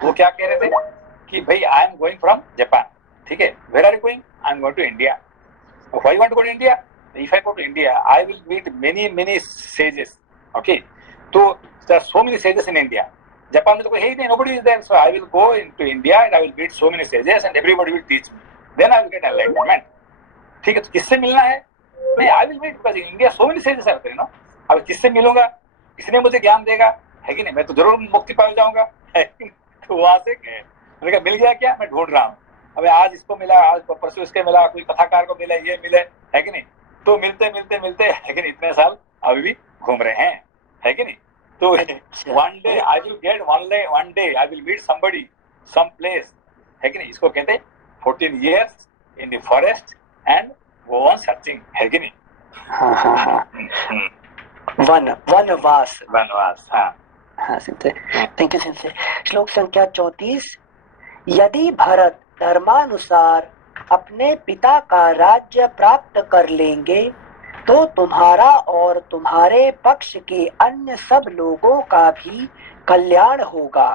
वो क्या कह रहे थे कि भाई I am going from Japan, ठीक है, where are you going, I am going to India. Why you want to go to India, if I go to India I will meet many sages, okay, तो there are so many sages in India। Japan में तो कोई है ही नहीं, nobody is there, so I will go into India and I will meet so many sages and everybody will teach me, then I will get enlightenment। ठीक है, तो किससे मिलना है, नहीं I will meet, because India so many sages are there, no. अब किससे मिलूंगा, किसने मुझे ज्ञान देगा, है कि नहीं, मैं तो जरूर मुक्ति पा जाऊंगा, तो वहां से मैंने कहा मिल गया क्या, मैं ढूंढ रहा हूँ। अबे आज इसको मिला, आज परसों इसके मिला, कोई कथाकार को मिले, ये मिले, है कि नहीं। तो मिलते है कि नहीं, इतने साल अभी भी घूम रहे हैं, है कि नहीं। तो one day I will get, one day I will meet somebody, some place, है कि नहीं। इसको कहते हैं 14 years in the forest and go on searching, है कि नहीं। वनवास, हाँ हाँ सेंसर। Thank you sensor. श्लोक संख्या 34। यदि भरत धर्मानुसार अपने पिता का राज्य प्राप्त कर लेंगे तो तुम्हारा और तुम्हारे पक्ष के अन्य सब लोगों का भी कल्याण होगा।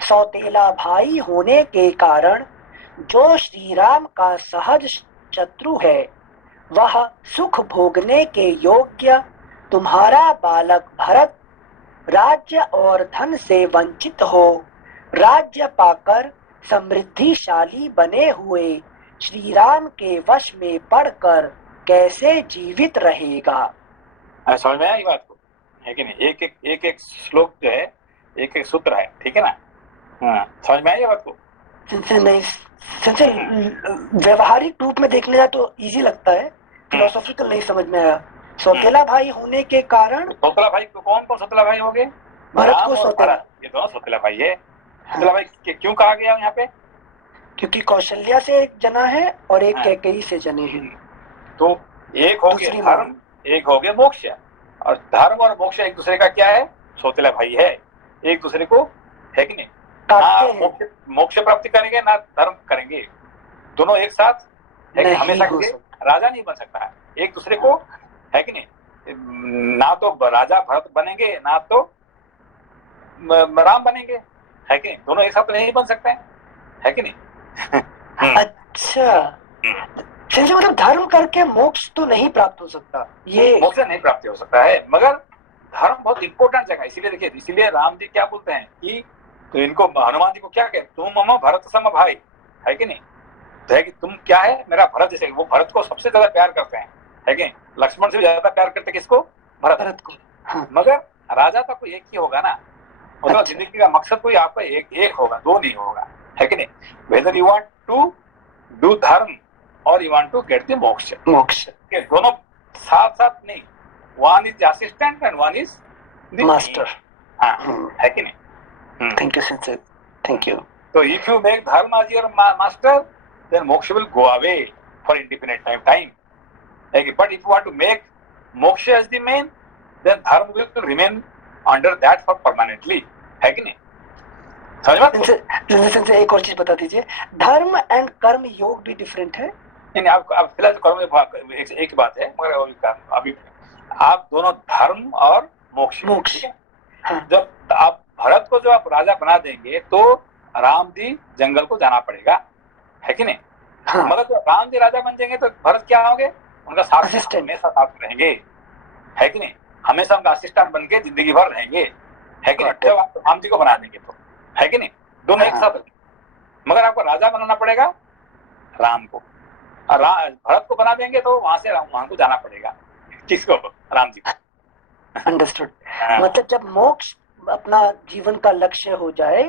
सौतेला भाई होने के कारण जो श्री राम का सहज शत्रु है, वह सुख भोगने के योग्य तुम्हारा बालक भरत राज्य और धन से वंचित हो राज्य पाकर समृद्धिशाली बने हुए श्री राम के वश में पड़कर कैसे जीवित रहेगा। समझ में आया ये बात को, है कि नहीं? एक एक श्लोक जो है, एक एक सूत्र है, ठीक है ना? हाँ, समझ में आया ये बात को? नहीं संजय, व्यवहारिक रूप में देखने जाए तो इजी लगता है, फिलोसॉफिकल नहीं समझ में आया। सौतेला भाई होने के कारण, सौतेला भाई कौन कौन सौतेला भाई हो गए? भरत राम को और सौतेला, भरत, ये दोनों सौतेला भाई है। सौतेला भाई क्यों कहा गया यहाँ पे? क्योंकि कौशल्या से एक जना है और एक हाँ। कैकेयी से जने हैं। तो एक हो गया दूसरी माँ। धर्म, एक हो गया मोक्ष, और धर्म और मोक्ष एक दूसरे का क्या है? सौतेला भाई है, एक दूसरे को, है कि नहीं? ना मोक्ष प्राप्ति करेंगे ना धर्म करेंगे, दोनों एक साथ, है कि हमेशा के लिए राजा नहीं बन सकता है एक दूसरे को, है कि नहीं? ना तो राजा भरत बनेंगे ना तो राम बनेंगे, है कि नहीं? दोनों एक साथ तो नहीं बन सकते हैं, है कि नहीं? अच्छा, संजय मतलब धर्म करके मोक्ष तो नहीं प्राप्त हो सकता, ये मोक्ष नहीं प्राप्ति हो सकता है, मगर धर्म बहुत इंपॉर्टेंट जगह, इसीलिए देखिए, इसीलिए राम जी क्या बोलते हैं कि तो इनको, हनुमान जी को क्या कहते, तुम मम भरत सम भाई, है कि नहीं? तो है कि तुम क्या है, मेरा भरत जैसे, वो भरत को सबसे ज्यादा प्यार करते हैं, है कि लक्ष्मण से ज्यादा प्यार करते हैं किसको? भरत को। हाँ। मगर राजा तो कोई एक ही होगा ना, मतलब अच्छा। जिंदगी का मकसद कोई आपका एक होगा, दो नहीं होगा, है कि नहीं? Whether you want to do dharma और you want to get the moksha, के दोनों साथ साथ नहीं, one is assistant and one is the master. हाँ, है कि नहीं? Thank you, Sensei. Thank you. So if you make dharma as your master, then moksha will go away for indefinite time. But if you want to make moksha as the main, then dharma will remain under that for permanently. है कि नहीं? समझ में? Sensei एक और चीज बता दीजिए, धर्म एंड कर्म योग भी डिफरेंट है? नहीं, आप फिलहाल कर्म एक बात है, मगर अभी आप दोनों धर्म और मोक्ष, हाँ। जब आप भरत को जो आप राजा बना देंगे तो राम जी जंगल को जाना पड़ेगा, है कि नहीं? हाँ। मगर जब राम जी राजा बन जाएंगे तो भरत क्या होंगे? उनका साथ हमेशा साथ रहेंगे, है कि नहीं? हमेशा उनका असिस्टेंट बन के जिंदगी भर रहेंगे, है कि नहीं? जब आप राम जी को बना देंगे तो, है कि नहीं? दोनों एक साथ, मगर आपको राजा बनाना पड़ेगा राम को, और भरत को बना देंगे तो वहां से वहां को जाना पड़ेगा, किसको? राम जी को। अंडरस्टूड। मतलब जब मोक्ष अपना जीवन का लक्ष्य हो जाए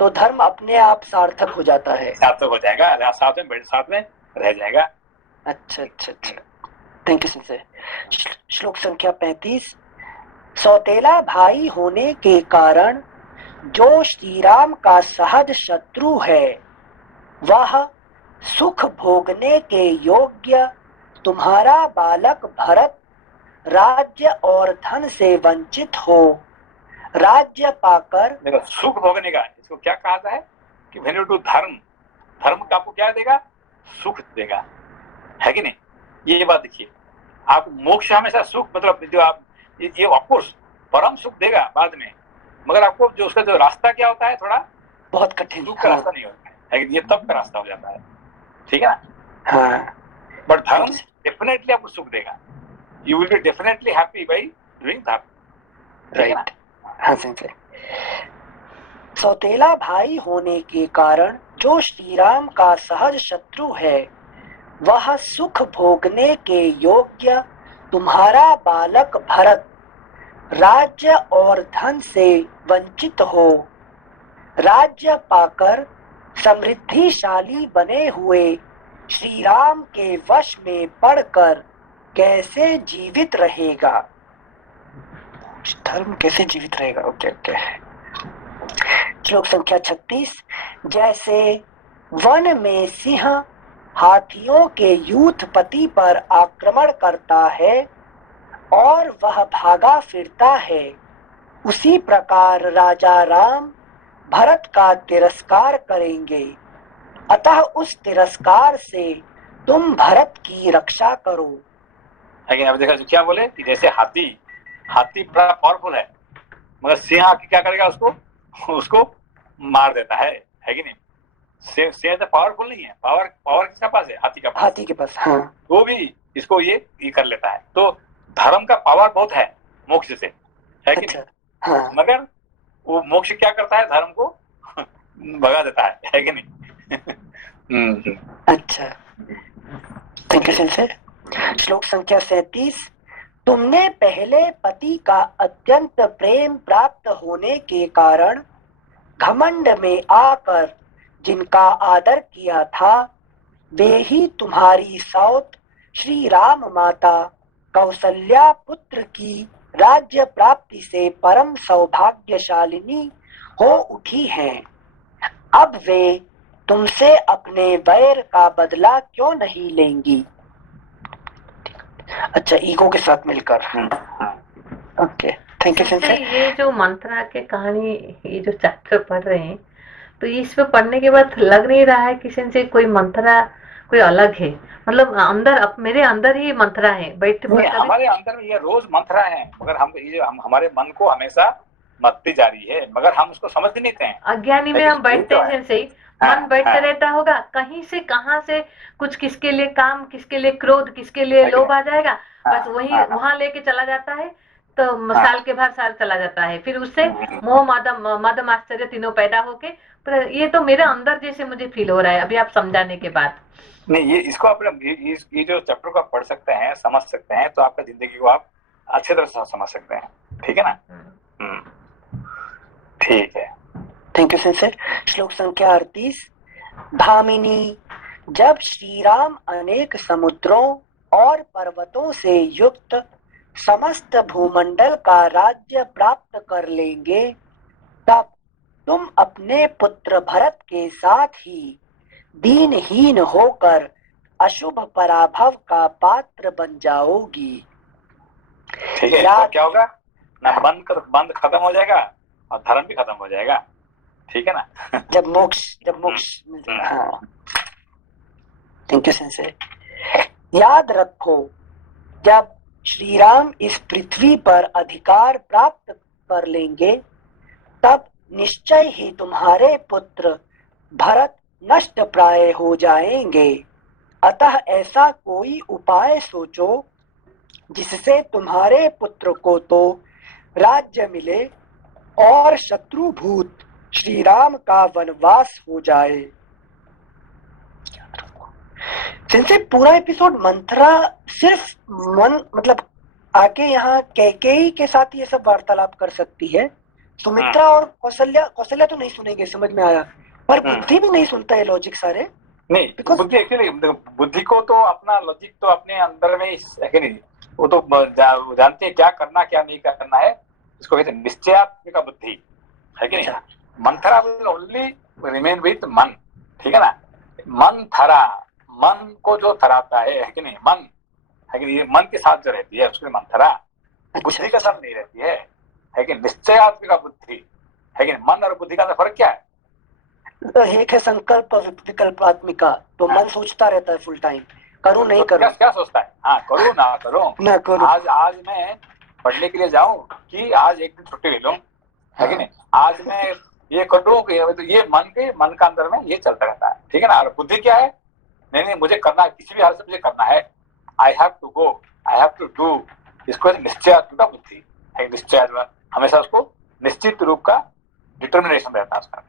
तो धर्म अपने आप सार्थक हो जाता है, सार्थक हो जाएगा, साथ में रह जाएगा। अच्छा अच्छा अच्छा, थैंक यू सेंसे। श्लोक संख्या 35। सौतेला भाई होने के कारण जो श्री राम का सहज शत्रु है, वह सुख भोगने के योग्य तुम्हारा बालक भरत राज्य और धन से वंचित हो, राज्य पाकर, देखो सुख भोगने का, इसको क्या कहा है कि when you do धर्म, धर्म का आपको क्या देगा? सुख देगा, है कि नहीं? ये बात देखिए, आप मोक्ष हमेशा सुख, मतलब जो आप ये ऑफकोर्स परम सुख देगा बाद में, मगर आपको जो उसका जो रास्ता क्या होता है, थोड़ा बहुत कठिन, सुख का रास्ता नहीं होता है, ये तब का रास्ता हो जाता है, ठीक है ना? हाँ। बट धर्म डेफिनेटली आपको सुख देगा, you will be definitely happy by doing that, right? हाँ सेंसे। सौतेला भाई होने के कारण जो श्री राम का सहज शत्रु है, वह सुख भोगने के योग्य तुम्हारा बालक भरत राज्य और धन से वंचित हो, राज्य पाकर समृद्धिशाली बने हुए श्री राम के वश में पड़कर कैसे जीवित रहेगा? धर्म कैसे जीवित रहेगा? Okay okay. श्लोक संख्या 36। जैसे वन में सिंह हाथियों के यूथपति पर आक्रमण करता है और वह भागा फिरता है, उसी प्रकार राजा राम भरत का तिरस्कार करेंगे, अतः उस तिरस्कार से तुम भरत की रक्षा करो। लेकिन अब देखा जो क्या बोले कि जैसे हाथी बड़ा पावरफुल है, मगर सिंह आके क्या करेगा? उसको मार देता है कि नहीं? सिंह तो पावरफुल नहीं है, पावर किसके पास है? हाथी के पास। हाँ। वो भी इसको ये कर लेता है, तो धर्म का पावर बहुत है मोक्ष से, है कि नहीं? हाँ। मगर वो मोक्ष क्या करता है? धर्म को भगा देता है कि नहीं? अच्छा, थैंक यू सेंसे। श्लोक संख्या 37। तुमने पहले पति का अत्यंत प्रेम प्राप्त होने के कारण घमंड में आकर जिनका आदर किया था, वे ही तुम्हारी सौत श्री राम माता कौसल्या पुत्र की राज्य प्राप्ति से परम सौभाग्यशालिनी हो उठी हैं। अब वे तुमसे अपने वैर का बदला क्यों नहीं लेंगी? अच्छा, ईगो के साथ मिलकर। Okay, thank you Sanjay, sensei. ये जो मंत्रा के कहानी, ये जो चैप्टर पढ़ रहे हैं, तो इसमें पढ़ने के बाद लग नहीं रहा है कि संजय कोई मंत्रा कोई अलग है, मतलब अंदर मेरे अंदर ही मंत्रा है बैठ हमारे अंदर में ये रोज मंत्रा है, मगर हम हमारे मन को हमेशा मत्ती जा रही है, मगर हम उसको समझ नहीं थे। अज्ञानी में हम बैठते हैं संजय, मन बैठते रहता होगा, कहीं से कहां से कुछ, किसके लिए काम, किसके लिए क्रोध, किसके लिए लोभ आ जाएगा, बस वही वहां लेके चला जाता है। तो साल के भर साल चला जाता है, फिर उससे मोह मदम आश्चर्य तीनों पैदा होके। पर ये तो मेरे अंदर जैसे मुझे फील हो रहा है अभी आप समझाने के बाद। नहीं, ये इसको आप ये जो चैप्टर को आप पढ़ सकते हैं, समझ सकते हैं, तो आपका जिंदगी को आप अच्छे तरह से समझ सकते हैं। ठीक है ना? ठीक है, थैंक यू सेंसे। श्लोक संख्या 38। भामिनी, जब श्री राम अनेक समुद्रों और पर्वतों से युक्त समस्त भूमंडल का राज्य प्राप्त कर लेंगे, तब तुम अपने पुत्र भरत के साथ ही दीनहीन होकर अशुभ पराभव का पात्र बन जाओगी। ठीक है, तो क्या होगा ना, बंद खत्म हो जाएगा और धर्म भी खत्म हो जाएगा। ठीक है ना? जब मोक्ष हाँ, थैंक यू सेंसे। याद रखो, जब श्री राम इस पृथ्वी पर अधिकार प्राप्त कर लेंगे, तब निश्चय ही तुम्हारे पुत्र भरत नष्ट प्राय हो जाएंगे। अतः ऐसा कोई उपाय सोचो जिससे तुम्हारे पुत्र को तो राज्य मिले और शत्रुभूत श्री राम का वनवास हो जाए। जिनसे पूरा एपिसोड मंथरा सिर्फ मतलब आके यहाँ कैकेयी के साथ ये सब वार्तालाप कर सकती है, सुमित्रा और कौशल्या तो नहीं सुनेंगे, समझ में आया, पर बुद्धि भी नहीं सुनता है लॉजिक सारे। नहीं, बुद्धि एक्चुअली बुद्धि को तो अपना लॉजिक तो अपने अंदर में है कि नहीं, वो तो जानते हैं क्या करना क्या नहीं करना है, इसको कहते हैं निश्चयात्मिका बुद्धि, है कि नहीं? Manthara will only remain with मन। ठीक है ना? मंथरा, मन को जो थराता है कि नहीं, मन है कि नहीं, ये मन के साथ जो रहती है उसके मंथरा, बुद्धि के साथ नहीं रहती है कि निश्चयात्मिका बुद्धि, है कि नहीं? मन और बुद्धि का फर्क क्या है? एक है संकल्प विकल्पात्मिका, तो मन सोचता रहता है फुल टाइम, करूं नहीं करूं, क्या सोचता है? हाँ, करूं ना करूं, आज मैं पढ़ने के लिए जाऊं कि आज एक दिन छुट्टी ले लूं, है कि नहीं? आज मैं ये करूं, तो ये मन का अंदर में ये चलता रहता है। ठीक है ना? और बुद्धि क्या है? नहीं, मुझे करना है, किसी भी हाल से मुझे करना है, I have to go, I have to do. इसको निश्चयात्मिका बुद्धि है, निश्चय हमेशा उसको निश्चित रूप का डिटर्मिनेशन रहता है उसका।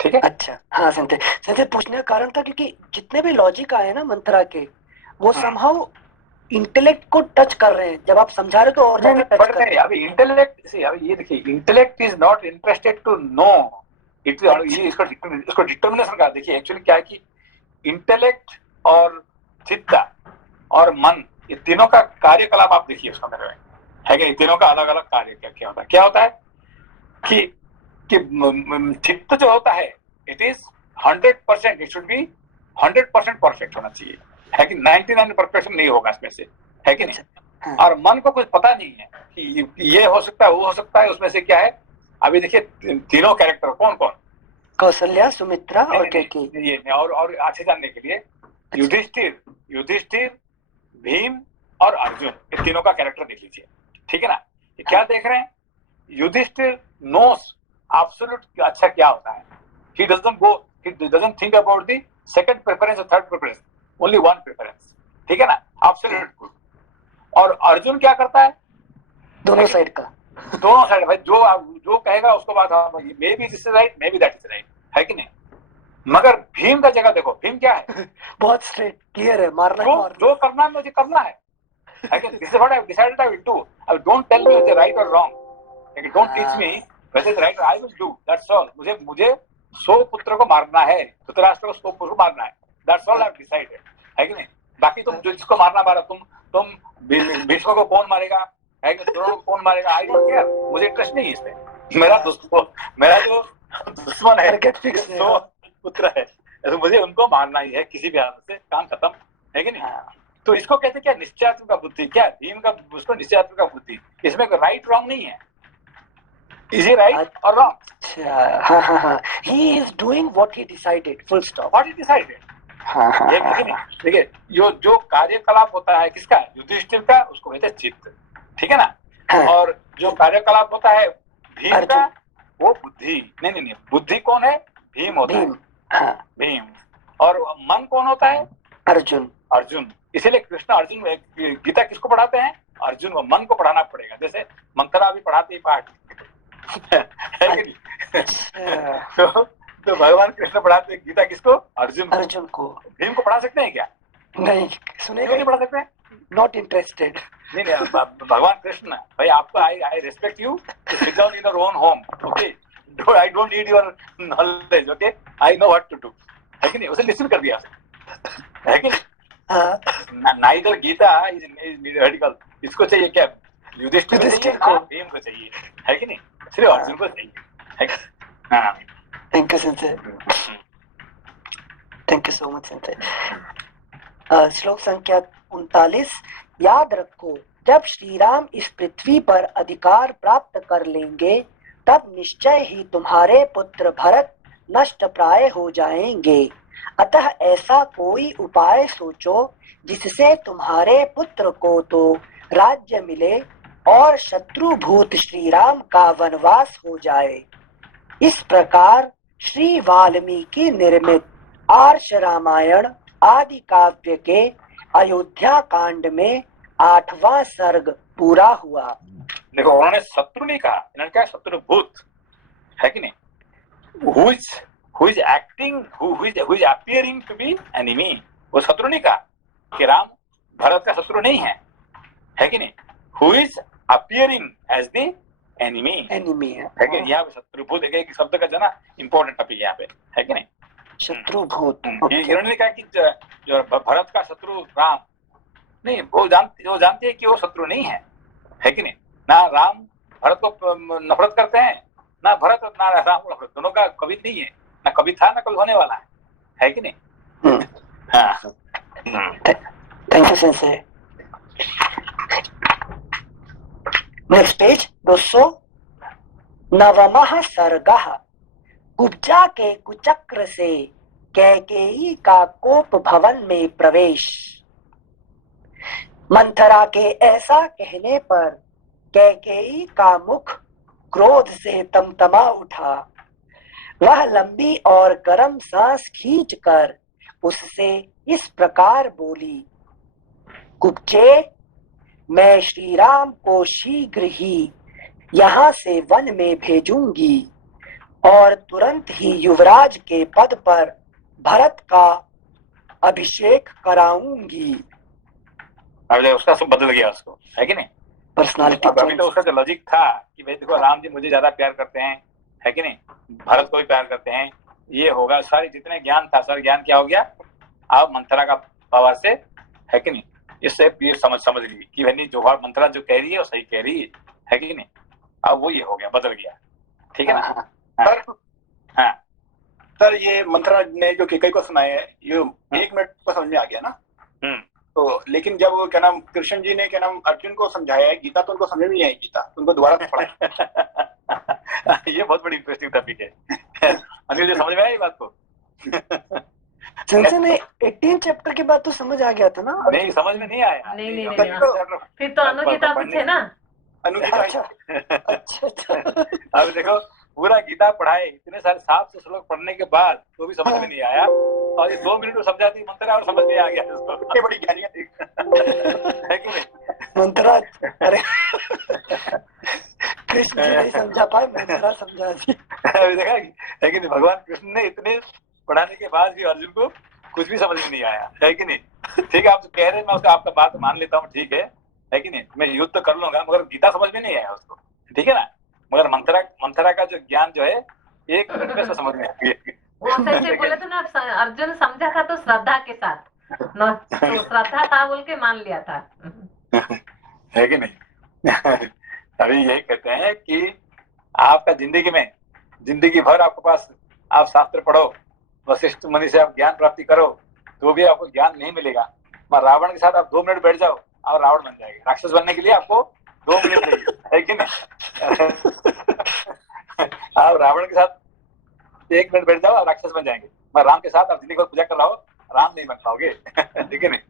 ठीक है? अच्छा, हाँ संजय पूछने का कारण था क्योंकि जितने भी लॉजिक आए ना मंत्रा के, वो समहाउ इंटेलेक्ट को टच कर रहे हैं। जब आप समझा रहे तो और ज्यादा टच कर रहे हैं। अभी इंटेलेक्ट से, अभी ये देखिए, intellect is not interested to know it, इसको डिटर्मिनेशन का देखिए। एक्चुअली क्या है कि इंटेलेक्ट और चित्त और मन, ये तीनों का कार्यकलाप आप देखिए उसका मेरे में, है कि तीनों का अलग अलग कार्य क्या होता है कि चित्त जो होता है, it is 100%, it should be 100% perfect होना चाहिए, है कि 99% नहीं होगा इसमें से, है कि नहीं? और मन को कुछ पता नहीं है कि ये हो सकता है, वो हो सकता है, उसमें से क्या है। अभी देखिए तीनों कैरेक्टर कौन कौन, कौशल्या, सुमित्रा और कैकेयी। ये और अच्छे जानने के लिए युधिष्ठिर, भीम और अर्जुन, ये तीनों का कैरेक्टर देख लीजिए। ठीक है ना? ये क्या देख रहे हैं? युधिष्ठिर नोस एब्सोल्यूट अच्छा क्या होता है, he doesn't think about the second preference or third preference, only one preference। ठीक है ना? Absolute good. और अर्जुन क्या करता है? दोनों साइड का, दोनों साइड भाई, जो कहेगा उसको बात, may be this is right, may be that is right, है कि नहीं? मगर भीम का जगह देखो, भीम क्या है? बहुत स्ट्रेट क्लियर है, मारना जो करना है मुझे करना है, This is what I have decided I will do. Don't tell me whether right or wrong. Don't teach me whether it's right or I will do. That's all. मुझे 100 पुत्र को मारना है, धृतराष्ट्र को 100 पुत्र को मारना है. That's all I have decided. है कि नहीं? बाकी तुम जिसको मारना मारा, तुम भीष्म को कौन मारेगा, है कि द्रोण को कौन मारेगा, I don't care. मुझे इंटरेस्ट नहीं है इसमें. मेरा जो दुश्मन है 100 पुत्र है, तो मुझे उनको मारना ही है किसी भी हालत से. काम खत्म. है कि नहीं? तो इसको कहते क्या, निश्चयात्मक बुद्धि. क्या भीम का उसको निश्चयात्मक बुद्धि. इसमें राइट रॉन्ग नहीं है. Is he right or wrong? हाँ. He is doing what he decided. Full stop. What he decided. देखिए जो कार्यकलाप होता है किसका, युधिष्ठिर का, उसको कहते हैं चित्त. ठीक है ना. और जो कार्यकलाप होता है भीम का, वो बुद्धि. नहीं, बुद्धि कौन है, भीम होता है. भीम. और मन कौन होता है, अर्जुन. इसीलिए कृष्ण अर्जुन गीता किसको पढ़ाते हैं, अर्जुन को. मन को पढ़ाना पड़ेगा. जैसे मंथरा भी पढ़ाती है पाठ. तो भगवान कृष्ण पढ़ाते हैं गीता किसको, अर्जुन को. भीम को पढ़ा सकते हैं क्या, नहीं. सुने नहीं पढ़ा सकते. Not interested. नहीं, भगवान कृष्ण, भाई आपको I respect you, sit down in your own home. Okay, I don't need your knowledge. Okay, I know what to do. है कि नहीं? उसे निश्चित कर दिया. है कि नहीं? Neither Gita is medical. इसको चाहिए क्या, युधिष्ठिर को, भीम को चाहिए. है कि नहीं? सिर्फ अर्जुन को चाहिए. Thank you sensei. Thank you so much sensei. श्लोक संख्या 39. याद रखो, जब श्री राम इस पृथ्वी पर अधिकार प्राप्त कर लेंगे, तब निश्चय ही तुम्हारे पुत्र भरत नष्ट प्राय हो जाएंगे. अतः ऐसा कोई उपाय सोचो जिससे तुम्हारे पुत्र को तो राज्य मिले और शत्रुभूत श्री राम का वनवास हो जाए. इस प्रकार श्री वाल्मीकि निर्मित आर्ष रामायण आदि काव्य के अयोध्या कांड में 8वां सर्ग पूरा हुआ. देखो, उन्होंने शत्रु नहीं कहा, इन्होंने कहा शत्रुभूत. है कि नहीं? who is acting, who is appearing to be enemy. वो शत्रु नहीं कहा कि राम भरत का शत्रु नहीं है. है कि नहीं? who is appearing as the enemy है कि यहाँ पे शत्रुभूत एक शब्द का जो ना इम्पोर्टेंट टॉपिक यहाँ पे. है कि नहीं? शत्रुभूत. इन्होंने कहा कि जो भरत का शत्रु राम नहीं, वो जानते हैं कि वो शत्रु नहीं है. है कि नहीं? ना राम भरत को नफरत करते हैं, ना भरत ना राम को नफरत. दोनों का कभी नहीं है, ना कभी था ना कभी होने वाला है. है कि नहीं? थैंक यू सेंसे. नेक्स्ट पेज 209वां सर्गः. कुब्जा के कुचक्र से कैकेयी का कोप भवन में प्रवेश. मंथरा के ऐसा कहने पर कैकेयी का मुख क्रोध से तमतमा उठा. वह लंबी और गर्म सांस खींचकर उससे इस प्रकार बोली, कुब्जे, मैं श्री राम को शीघ्र ही यहाँ से वन में भेजूंगी और तुरंत ही युवराज के पद पर भरत का अभिषेक कराऊंगी. अब उसका सब बदल गया उसको. है कि नहीं? पर्सनालिटी. अभी तो उसका जो लॉजिक था कि भाई देखो राम जी मुझे ज्यादा प्यार करते हैं. है कि नहीं? भरत को भी प्यार करते हैं, ये होगा. सारी जितने ज्ञान था, सारा ज्ञान क्या हो गया अब मंथरा का पावर से. है कि नहीं? इससे ये समझ ली कि भाई जो मंथरा जो कह रही है वो सही कह रही है कि नहीं? अब वो ये हो गया, बदल गया. ठीक है ना? हाँ सर, ये मंथरा ने जो केकई को सुनाया है, ये 1 मिनट को समझ में आ गया ना. तो लेकिन जब क्या नाम कृष्ण जी ने क्या नाम अर्जुन को समझाया है गीता, तो उनको समझ में नहीं आई गीता, उनको दोबारा से पढ़ा. ये बहुत बड़ी इंटरेस्टिंग टॉपिक है. अनिल जी समझ में आई बात को? संजय ने 18 चैप्टर के बाद तो समझ आ गया था ना. नहीं, समझ में नहीं आया. नहीं. फिर तो अनुगीता पूछे ना. अच्छा. अब देखो, पूरा गीता पढ़ाए, इतने सारे 700 श्लोक पढ़ने के बाद तो भी समझ में नहीं आया, और ये 2 मिनट में समझा दी मंत्रा और समझ में आ गया. इतनी बड़ी ज्ञानी है कि नहीं? मंत्रा, अरे कृष्ण जी नहीं समझा पाए, मंत्रा समझा दी. अभी देखा है कि नहीं? भगवान कृष्ण ने इतने पढ़ाने के बाद भी अर्जुन को कुछ भी समझ में नहीं आया. है कि नहीं? ठीक है, आप जो कह रहे हैं मैं उसका आपका बात मान लेता हूँ. ठीक है, है कि नहीं? मैं युद्ध तो कर लूंगा मगर गीता समझ में नहीं आया उसको, ठीक है ना? मगर मंथरा का जो ज्ञान जो है एक मिनट में समझ में आ गया। वो सच्चे बोले तो ना, अर्जुन समझा था तो श्रद्धा के साथ, तो श्रद्धा था बोल के मान लिया था, है कि नहीं? अभी यही कहते हैं कि आपका जिंदगी भर आपके पास, आप शास्त्र पढ़ो, वशिष्ठ मुनि से आप ज्ञान प्राप्ति करो, तो भी आपको ज्ञान नहीं मिलेगा। मगर रावण के साथ आप 2 मिनट बैठ जाओ और रावण बन जाएगा। राक्षस बनने के लिए आपको 2 मिनट चाहिए, है कि नहीं? आप रावण के साथ 1 मिनट बैठ जाओ और राक्षस बन जाएंगे। मगर राम के साथ आप जिंदगी भर पूजा कर रहा हो, राम नहीं बन पाओगे। ठीक है नहीं?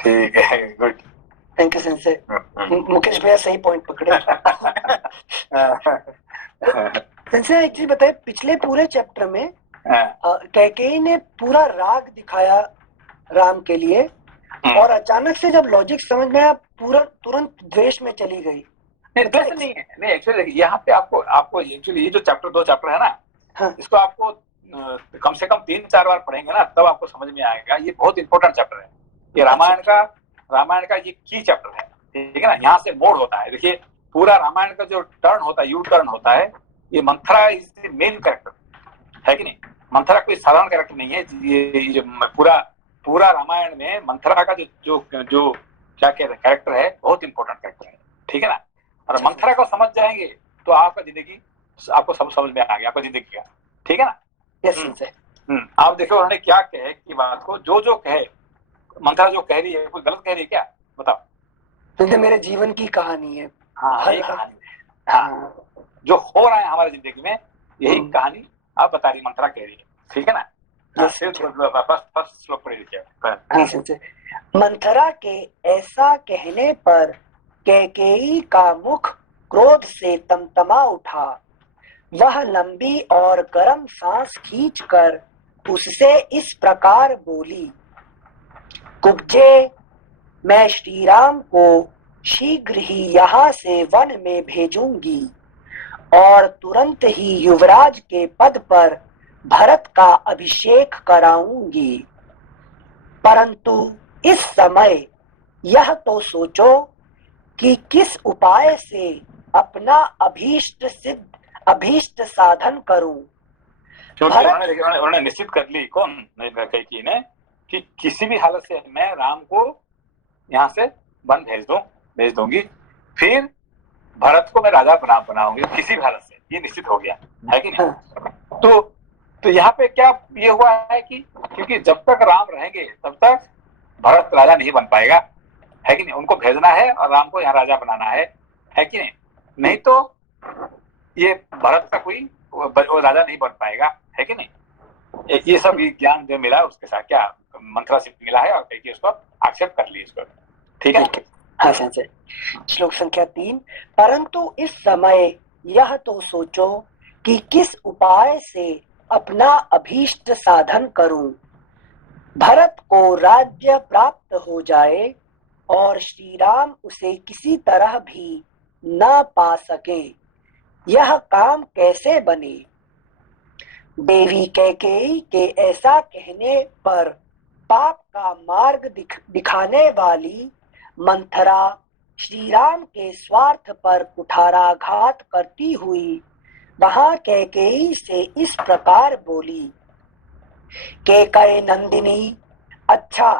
ठीक है, good, thank you sensei. Mukesh भैया सही पॉइंट पकड़े। सेंसे एक चीज बताए, पिछले पूरे चैप्टर में कैकेयी ने पूरा राग दिखाया राम के लिए, और अचानक से जब लॉजिक समझ में आया तुरंत द्वेष में चली गई। द्वेष नहीं है, नहीं एक्चुअली यहाँ पे आपको एक्चुअली ये जो 2 चैप्टर है ना, हाँ, इसको आपको कम से कम 3-4 बार पढ़ेंगे ना, तब आपको समझ में आएगा। ये बहुत इंपॉर्टेंट चैप्टर है, ये रामायण का ये की चैप्टर है, ठीक है ना? यहाँ से मोड़ होता है। देखिए पूरा रामायण का जो टर्न होता है, यू टर्न होता है, ये Manthara is the main character, है कि नहीं? मंथरा कोई साधारण कैरेक्टर नहीं है। ये जो पूरा रामायण में मंथरा का जो क्या कहते हैं कैरेक्टर है, बहुत इंपॉर्टेंट कैरेक्टर है, ठीक है ना? और मंथरा को समझ जाएंगे तो आपको सब समझ में आ गया, आपको जिंदगी का, ठीक है ना? आप देखो उन्होंने क्या कहे कि बात को, जो कहे मंथरा जो कह रही है, कोई गलत कह रही है क्या? बताओ। क्योंकि मेरे जीवन की कहानी है। हाँ, यही कहानी है। हाँ, जो हो रहा है हमारी जिंदगी में, यही कहानी आप बता रही, मंथरा कह रही है, ठीक है ना? फर्स्ट श्लोक पढ़ लीजिए। मंथरा के ऐसा कहने पर कैकेयी का मुख क्रोध से तमतमा उठा। वह लंबी और गर्म सांस खींचकर उससे इस प्रकार बोली, कुब्जे, मैं श्री राम को शीघ्र ही यहाँ से वन में भेजूंगी और तुरंत ही युवराज के पद पर भरत का अभिषेक कराऊंगी। परंतु इस समय यह तो सोचो कि किस उपाय से अपना अभीष्ट साधन करूं। उन्होंने निश्चित कर ली, कौन कैकेयी ने, कि किसी भी हालत से मैं राम को यहाँ से वन भेज दूंगी, फिर भरत को मैं राजा बनाऊंगी, किसी भी हालत से। ये निश्चित हो गया, है कि नहीं? तो यहाँ पे क्या ये हुआ है कि क्योंकि जब तक राम रहेंगे तब तक भरत राजा नहीं बन पाएगा, है कि नहीं? उनको भेजना है और राम को यहाँ राजा बनाना है कि नहीं? नहीं तो ये भरत का कोई वो राजा नहीं बन पाएगा, है कि नहीं? ये सब ज्ञान जो मिला उसके साथ क्या मंथरा से मिला है, और कैकेयी उसको एक्सेप्ट कर ली इसको, ठीक है? हाँ संजय। श्लोक संख्या 3, परंतु इस समय यह तो सोचो कि किस उपाय से अपना अभीष्ट साधन करूं। भरत को राज्य प्राप्त हो जाए और श्री राम उसे किसी तरह भी न पा सके, यह काम कैसे बने? देवी कैकेयी के ऐसा कहने पर पाप का मार्ग दिखाने वाली मंथरा श्री राम के स्वार्थ पर कुठाराघात करती हुई वहां कैकेयी से इस प्रकार बोली, कैकेयी नंदिनी, अच्छा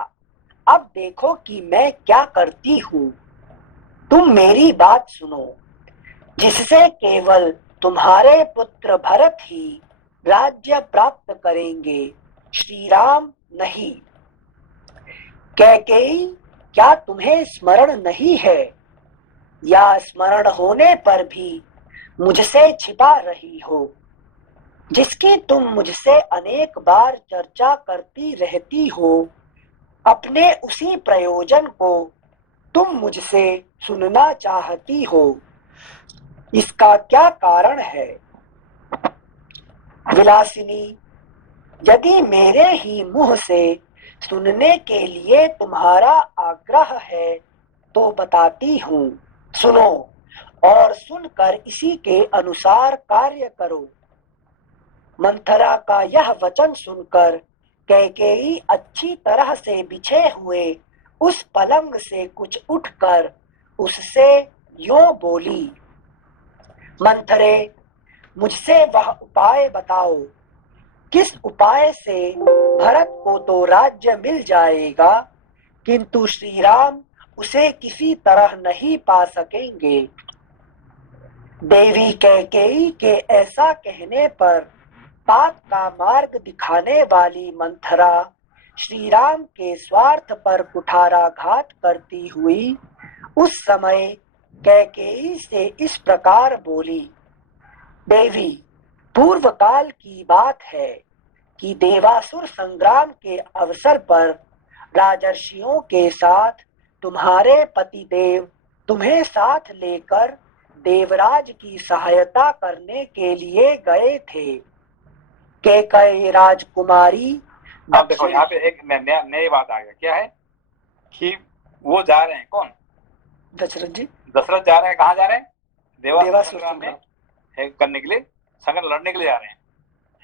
अब देखो कि मैं क्या करती हूँ। तुम मेरी बात सुनो, जिससे केवल तुम्हारे पुत्र भरत ही राज्य प्राप्त करेंगे, श्री राम नहीं। कैकेयी, क्या तुम्हें स्मरण नहीं है, या स्मरण होने पर भी मुझसे छिपा रही हो, जिसकी तुम मुझसे अनेक बार चर्चा करती रहती हो? अपने उसी प्रयोजन को तुम मुझसे सुनना चाहती हो, इसका क्या कारण है? विलासिनी, यदि मेरे ही मुंह से सुनने के लिए तुम्हारा आग्रह है तो बताती हूँ, सुनो और सुनकर इसी के अनुसार कार्य करो। मंथरा का यह वचन सुनकर कैकेयी अच्छी तरह से बिछे हुए उस पलंग से कुछ उठकर उससे यूं बोली, मंथरे, मुझसे वह उपाय बताओ, किस उपाय से भरत को तो राज्य मिल जाएगा, किंतु श्री राम उसे किसी तरह नहीं पा सकेंगे। देवी कैकेयी के ऐसा कहने पर पाप का मार्ग दिखाने वाली मंथरा श्री राम के स्वार्थ पर कुठाराघात करती हुई उस समय कैकेयी से इस प्रकार बोली, देवी, पूर्व काल की बात है कि देवासुर संग्राम के अवसर पर राजर्षियों के साथ तुम्हारे पतिदेव तुम्हें साथ लेकर देवराज की सहायता करने के लिए गए थे। कैकेयी राजकुमारी, अब देखो यहाँ पे एक नई बात आ गया, क्या है कि वो जा रहे हैं, कौन? दशरथ जी। दशरथ जा रहे हैं, कहाँ जा रहे हैं? देवासुर संग्राम में करने के लिए, संग्राम लड़ने के लिए जा रहे हैं,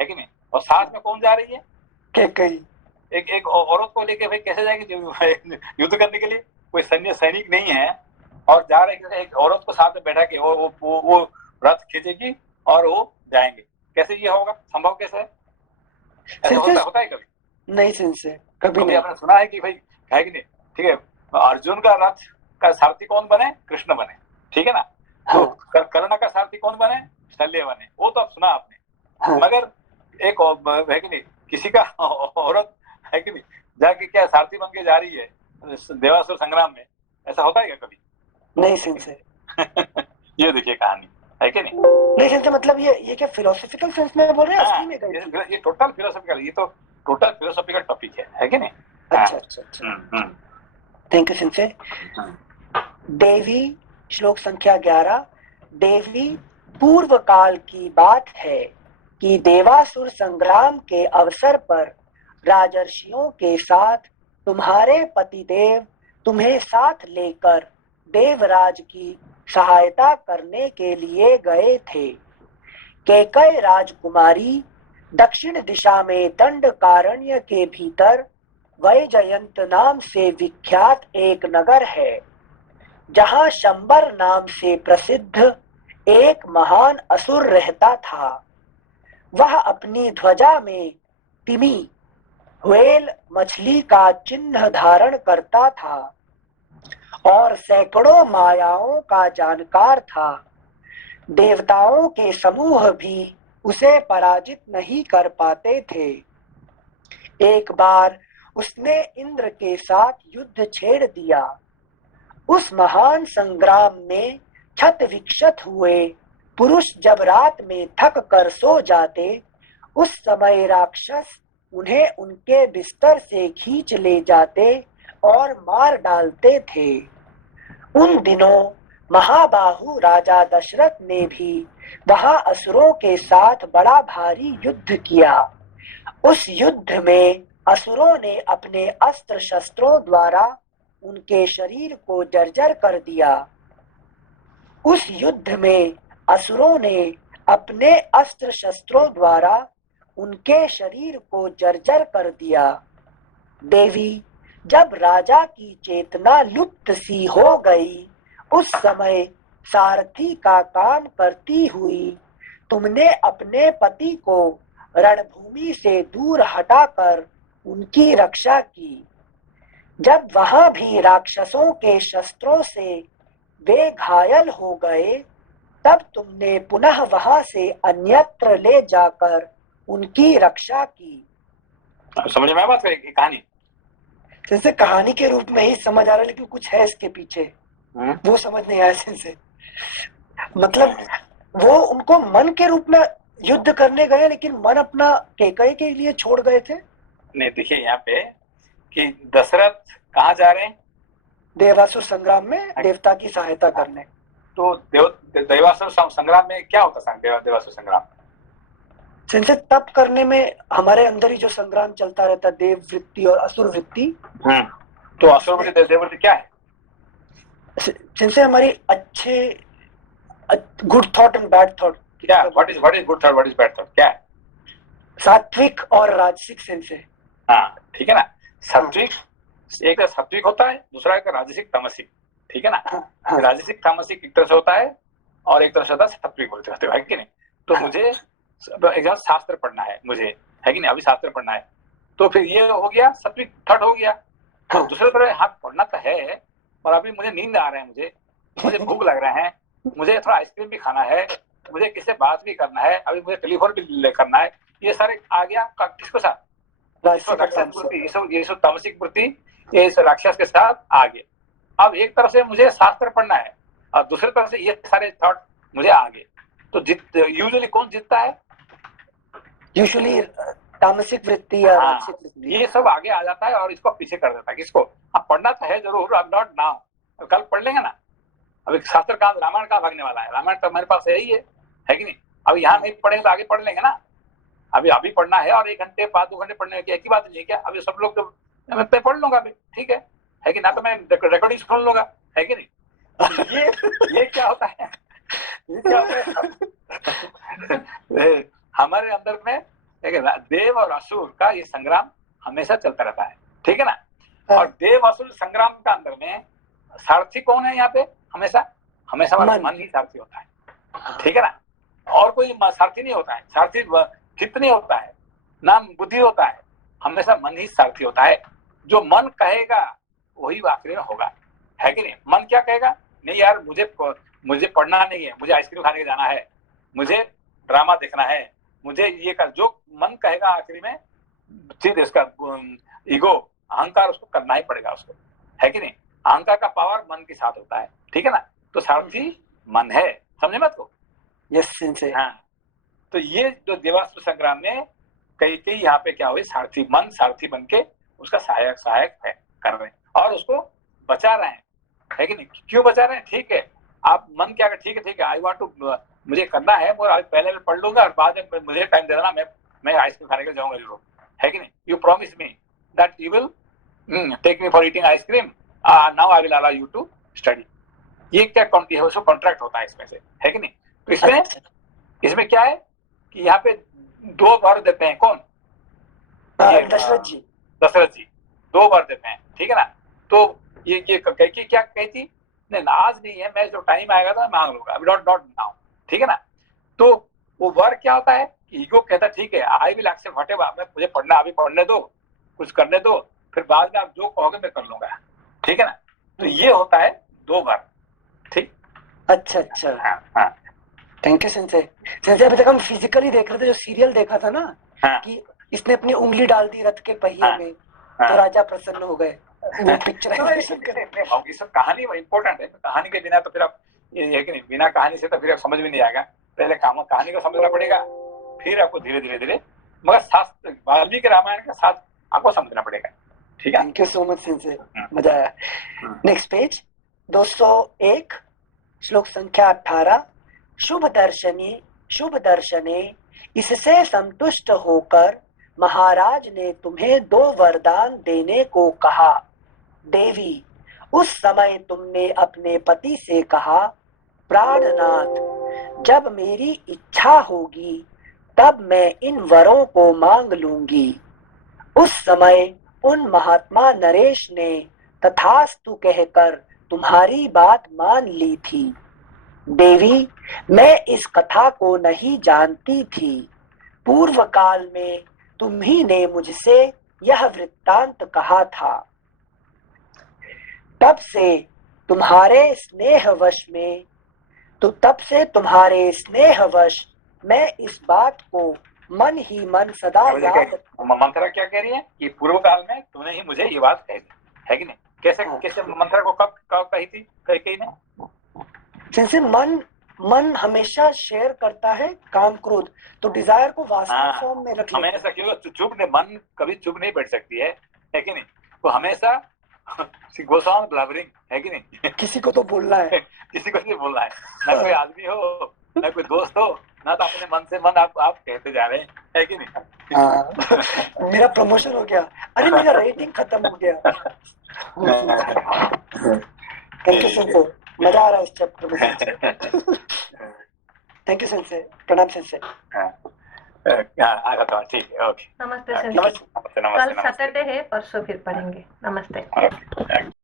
है कि नहीं? और साथ में कौन जा रही है? कैकेयी। एक औरत को लेके भाई कैसे जाएंगे युद्ध करने के लिए? कोई सैनिक नहीं है और जा रहे हैं, एक औरत को साथ में बैठा के वो रथ खींचेगी और वो जाएंगे, कैसे ये होगा? संभव कैसे है? ऐसा होता है कभी? नहीं सिंसे कभी नहीं। आपने सुना है कि भाई है कि नहीं? ठीक है, अर्जुन का रथ का सारथी कौन बने? कृष्ण बने, ठीक है ना? हाँ। तो कर्ण का सारथी कौन बने? शल्य बने, वो तो अब सुना आपने। हाँ। मगर एक है कि नहीं, किसी का औरत है कि नहीं जाके क्या सारथी बन के जा रही है देवासुर संग्राम में, ऐसा होता है क्या कभी? नहीं सिंसे। ये देखिए कहानी, है कि नहीं? नहीं सिंसे, मतलब ये क्या फिलोसॉफिकल सेंस में बोल रहे हैं? असली में गए? ये टोटल फिलोसॉफिकल, ये तो टोटल फिलोसॉफिकल टॉपिक है कि नहीं? अच्छा अच्छा अच्छा, थैंक यू सिंसे। देवी, श्लोक संख्या 11। देवी, पूर्व काल की बात है कि देवासुर संग्राम के अवसर पर राजर्षियों के साथ तुम्हारे पतिदेव तुम्हें साथ लेकर देवराज की सहायता करने के लिए गए थे। कैकेयी राजकुमारी, दक्षिण दिशा में दंडकारण्य के भीतर वैजयंत नाम से विख्यात एक नगर है, जहां शंबर नाम से प्रसिद्ध एक महान असुर रहता था। वह अपनी ध्वजा में तिमी, व्हेल मछली का चिन्ह धारण करता था और सैकड़ों मायाओं का जानकार था। देवताओं के समूह भी उसे पराजित नहीं कर पाते थे। एक बार उसने इंद्र के साथ युद्ध छेड़ दिया। उस महान संग्राम में क्षत विक्षत हुए पुरुष जब रात में थक कर सो जाते, उस समय राक्षस उन्हें उनके बिस्तर से खींच ले जाते और मार डालते थे। उन दिनों महाबाहु राजा दशरथ ने भी वहां असुरों के साथ बड़ा भारी युद्ध किया। उस युद्ध में असुरों ने अपने अस्त्र शस्त्रों द्वारा उनके शरीर को जर्जर कर दिया। उस युद्ध में असुरों ने अपने अस्त्र शस्त्रों द्वारा उनके शरीर को जर्जर कर दिया। देवी, जब राजा की चेतना लुप्त सी हो गई, उस समय सारथी का काम करती हुई तुमने अपने पति को रणभूमि से दूर हटाकर उनकी रक्षा की। जब वहां भी राक्षसों के शस्त्रों से वे घायल हो गए, तब तुमने पुनः वहां से अन्यत्र ले जाकर उनकी रक्षा की। समझ में बात करेगी कहानी? जैसे कहानी के रूप में ही समझ आ रहा है, लेकिन कुछ है इसके पीछे, वो समझ नहीं आया से। मतलब वो उनको मन के रूप में युद्ध करने गए, लेकिन मन अपना कैकेयी के लिए छोड़ गए थे। नहीं, देखिए यहाँ पे कि दशरथ कहाँ जा रहे हैं? देवासुर संग्राम में देवता की सहायता करने। तो देवासुर संग्राम में क्या होता है? देवासुर संग्राम जिनसे तप करने में हमारे अंदर ही जो संग्राम चलता रहता, देव वृत्ति और असुर वृत्ति। तो असुर वृत्ति देव वृत्ति क्या है? जिनसे हमारी अच्छे good thought and bad thought क्या? What is good thought, what is bad thought, क्या है? सात्विक और राजसिक सेंस है। हाँ, ठीक है ना। सात्विक एक तरह सात्विक होता है, दूसरा एक राजसिक तामसिक, ठीक है ना। हाँ। राजसिक तामसिक एक तरह से होता है और एक तरह से होता है सात्विक बोलते होते है कि नहीं। तो मुझे एग्जाम शास्त्र पढ़ना है मुझे, है कि नहीं, अभी शास्त्र पढ़ना है, तो फिर ये हो गया सात्विक थर्ड हो गया। तो दूसरे तरह हाँ पढ़ना तो है और अभी मुझे नींद आ रहे हैं, मुझे भूख लग रहे हैं, मुझे थोड़ा आइसक्रीम भी खाना है, मुझे किससे बात भी करना है, अभी मुझे टेलीफोन भी करना है, ये सारे आ गया किसके साथ, ये सब तामसिक वृत्ति ये राक्षस के साथ आ गए। अब एक तरफ से मुझे शास्त्र पढ़ना है और दूसरी तरफ से ये सारे थॉट मुझे आ गए, तो यूजुअली कौन जीतता है? यूजुअली तामसिक वृत्ति या हाँ, राजसिक वृत्ति, ये सब आगे आ जाता है और इसको पीछे कर देता है। किसको? हाँ पढ़ना तो है जरूर, अब नॉट नाउ, कल पढ़ लेंगे ना। अभी शास्त्र का रामायण का भागने वाला है, रामायण तो मेरे पास है ही है कि नहीं। अब यहाँ नहीं पढ़ेंगे तो आगे पढ़ लेंगे ना। अभी पढ़ना है और 1 घंटे 2 घंटे पढ़ने की एक ही बात नहीं है क्या? अभी सब लोग तो मैं पढ़ लूंगा अभी, ठीक है कि ना, तो मैं रिकॉर्डिंग सुन लूंगा, है कि नहीं। ये क्या होता है, ये क्या होता है हमारे अंदर में देव और असुर का ये संग्राम हमेशा चलता रहता है, ठीक है ना। और देव असुर संग्राम का अंदर में सारथी कौन है यहाँ पे? हमेशा हमारा मन ही सारथी होता है, ठीक है ना। और कोई सारथी नहीं होता है, सारथी चित्त नहीं होता है, ना बुद्धि होता है, हमेशा मन ही सारथी होता है। जो मन कहेगा वही आखिरी में होगा, है कि नहीं। मन क्या कहेगा? नहीं यार मुझे पढ़ना नहीं है, मुझे आइसक्रीम खाने जाना है, मुझे ड्रामा देखना है, मुझे ये कर, जो मन कहेगा आखिरी में चीज इसका ईगो अहंकार उसको करना ही पड़ेगा उसको, है कि नहीं। अहंकार का पावर मन के साथ होता है, ठीक है ना। तो सारथी मन है, समझे मत को। यस से हाँ, तो ये जो देवासुर संग्राम में कई यहाँ पे क्या हुई, सारथी बन के उसका सहायक है कर रहे हैं और उसको बचा रहे हैं, है कि नहीं। क्यों बचा रहे हैं? ठीक है, आप मन क्या कर, ठीक है आई वांट टू, मुझे करना है, और पहले मैं पढ़ लूंगा और बाद में मुझे टाइम दे देना, मैं आइसक्रीम खाने के जाऊंगा जरूर, है कि नहीं। You promise me that you will take me for eating ice cream, now I will allow you to study. ये क्या कॉन्ट्रैक्ट होता है इसमें से, है कि नहीं। तो इसमें क्या है कि यहाँ पे 2 वर देते हैं, कौन? दशरथ जी 2 वर देते हैं, ठीक है ना। तो ये कैकेयी क्या कहती, नहीं आज नहीं है, मैं जो टाइम आएगा तो मांग लूंगा, अभी नॉट नाउ, ठीक है ना। तो वो वर क्या होता है कि ईगो कहता ठीक है, आई विल एक्सेप्ट व्हाटएवर, मुझे पढ़ना, अभी पढ़ने दो, कुछ करने दो, फिर बाद में आप जो कहोगे मैं कर लूंगा, ठीक है ना। तो ये होता है 2 वर, ठीक। अच्छा। हाँ। Thank you sensei. अभी तक हम फिजिकली देख रहे थे, जो सीरियल देखा था ना, कि इसने अपनी उंगली डाल दी रथ के पहिए में, तो राजा प्रसन्न हो गए। वो पिक्चराइजेशन ये सब कहानी इंपॉर्टेंट है, कहानी के बिना तो फिर आप ये है कि नहीं, बिना कहानी से तो फिर आप समझ में नहीं आएगा। पहले कहानी को समझना पड़ेगा, फिर आपको धीरे धीरे मगर शास्त्र वाल्मीकि रामायण के साथ आपको समझना पड़ेगा, ठीक है। Thank you so much sensei, मजा आया। नेक्स्ट पेज 201 श्लोक संख्या 18। शुभ दर्शने इससे संतुष्ट होकर महाराज ने तुम्हें 2 वरदान देने को कहा। देवी, उस समय तुमने अपने पति से कहा, प्राणनाथ, जब मेरी इच्छा होगी तब मैं इन वरों को मांग लूंगी। उस समय उन महात्मा नरेश ने तथास्तु कहकर तुम्हारी बात मान ली थी। देवी, मैं इस कथा को नहीं जानती थी। पूर्व काल में तुम्ही ने मुझसे यह वृत्तांत कहा था। तब से तुम्हारे स्नेहवश मैं इस बात को मन ही मन सदा याद। मंत्रा क्या कह रही है कि पूर्व काल में तूने ही मुझे ये बात कही थी, है कि नहीं। कैसे मंत्रा को कब कही थी कैकेयी ने? जैसे मन हमेशा शेयर करता है काम क्रोध, तो डिजायर को वास्तविक फॉर्म में रख लेता है। हमेशा क्यों मन कभी चुप नहीं बैठ सकती है कि नहीं। वो हमेशा गोस ऑन ब्लबरिंग, है कि नहीं। किसी को तो बोलना है किसी को नहीं बोलना है, ना कोई आदमी हो, ना कोई दोस्त हो, ना तो अपने मन से मन आप कहते जा रहे हैं, है कि नहीं। मेरा प्रमोशन हो गया, अरे मेरा रेटिंग खत्म हो गया। थैंक यू सेंसे, मजा आ रहा है इस चैप्टर में। थैंक यू सेंसे, प्रणाम सेंसे। आता हूँ, ठीक है, ओके। नमस्ते सेंसी। नमस्ते, नमस्ते, कल नमस्ते। सैटरडे है, परसों फिर पढ़ेंगे। नमस्ते। ओके।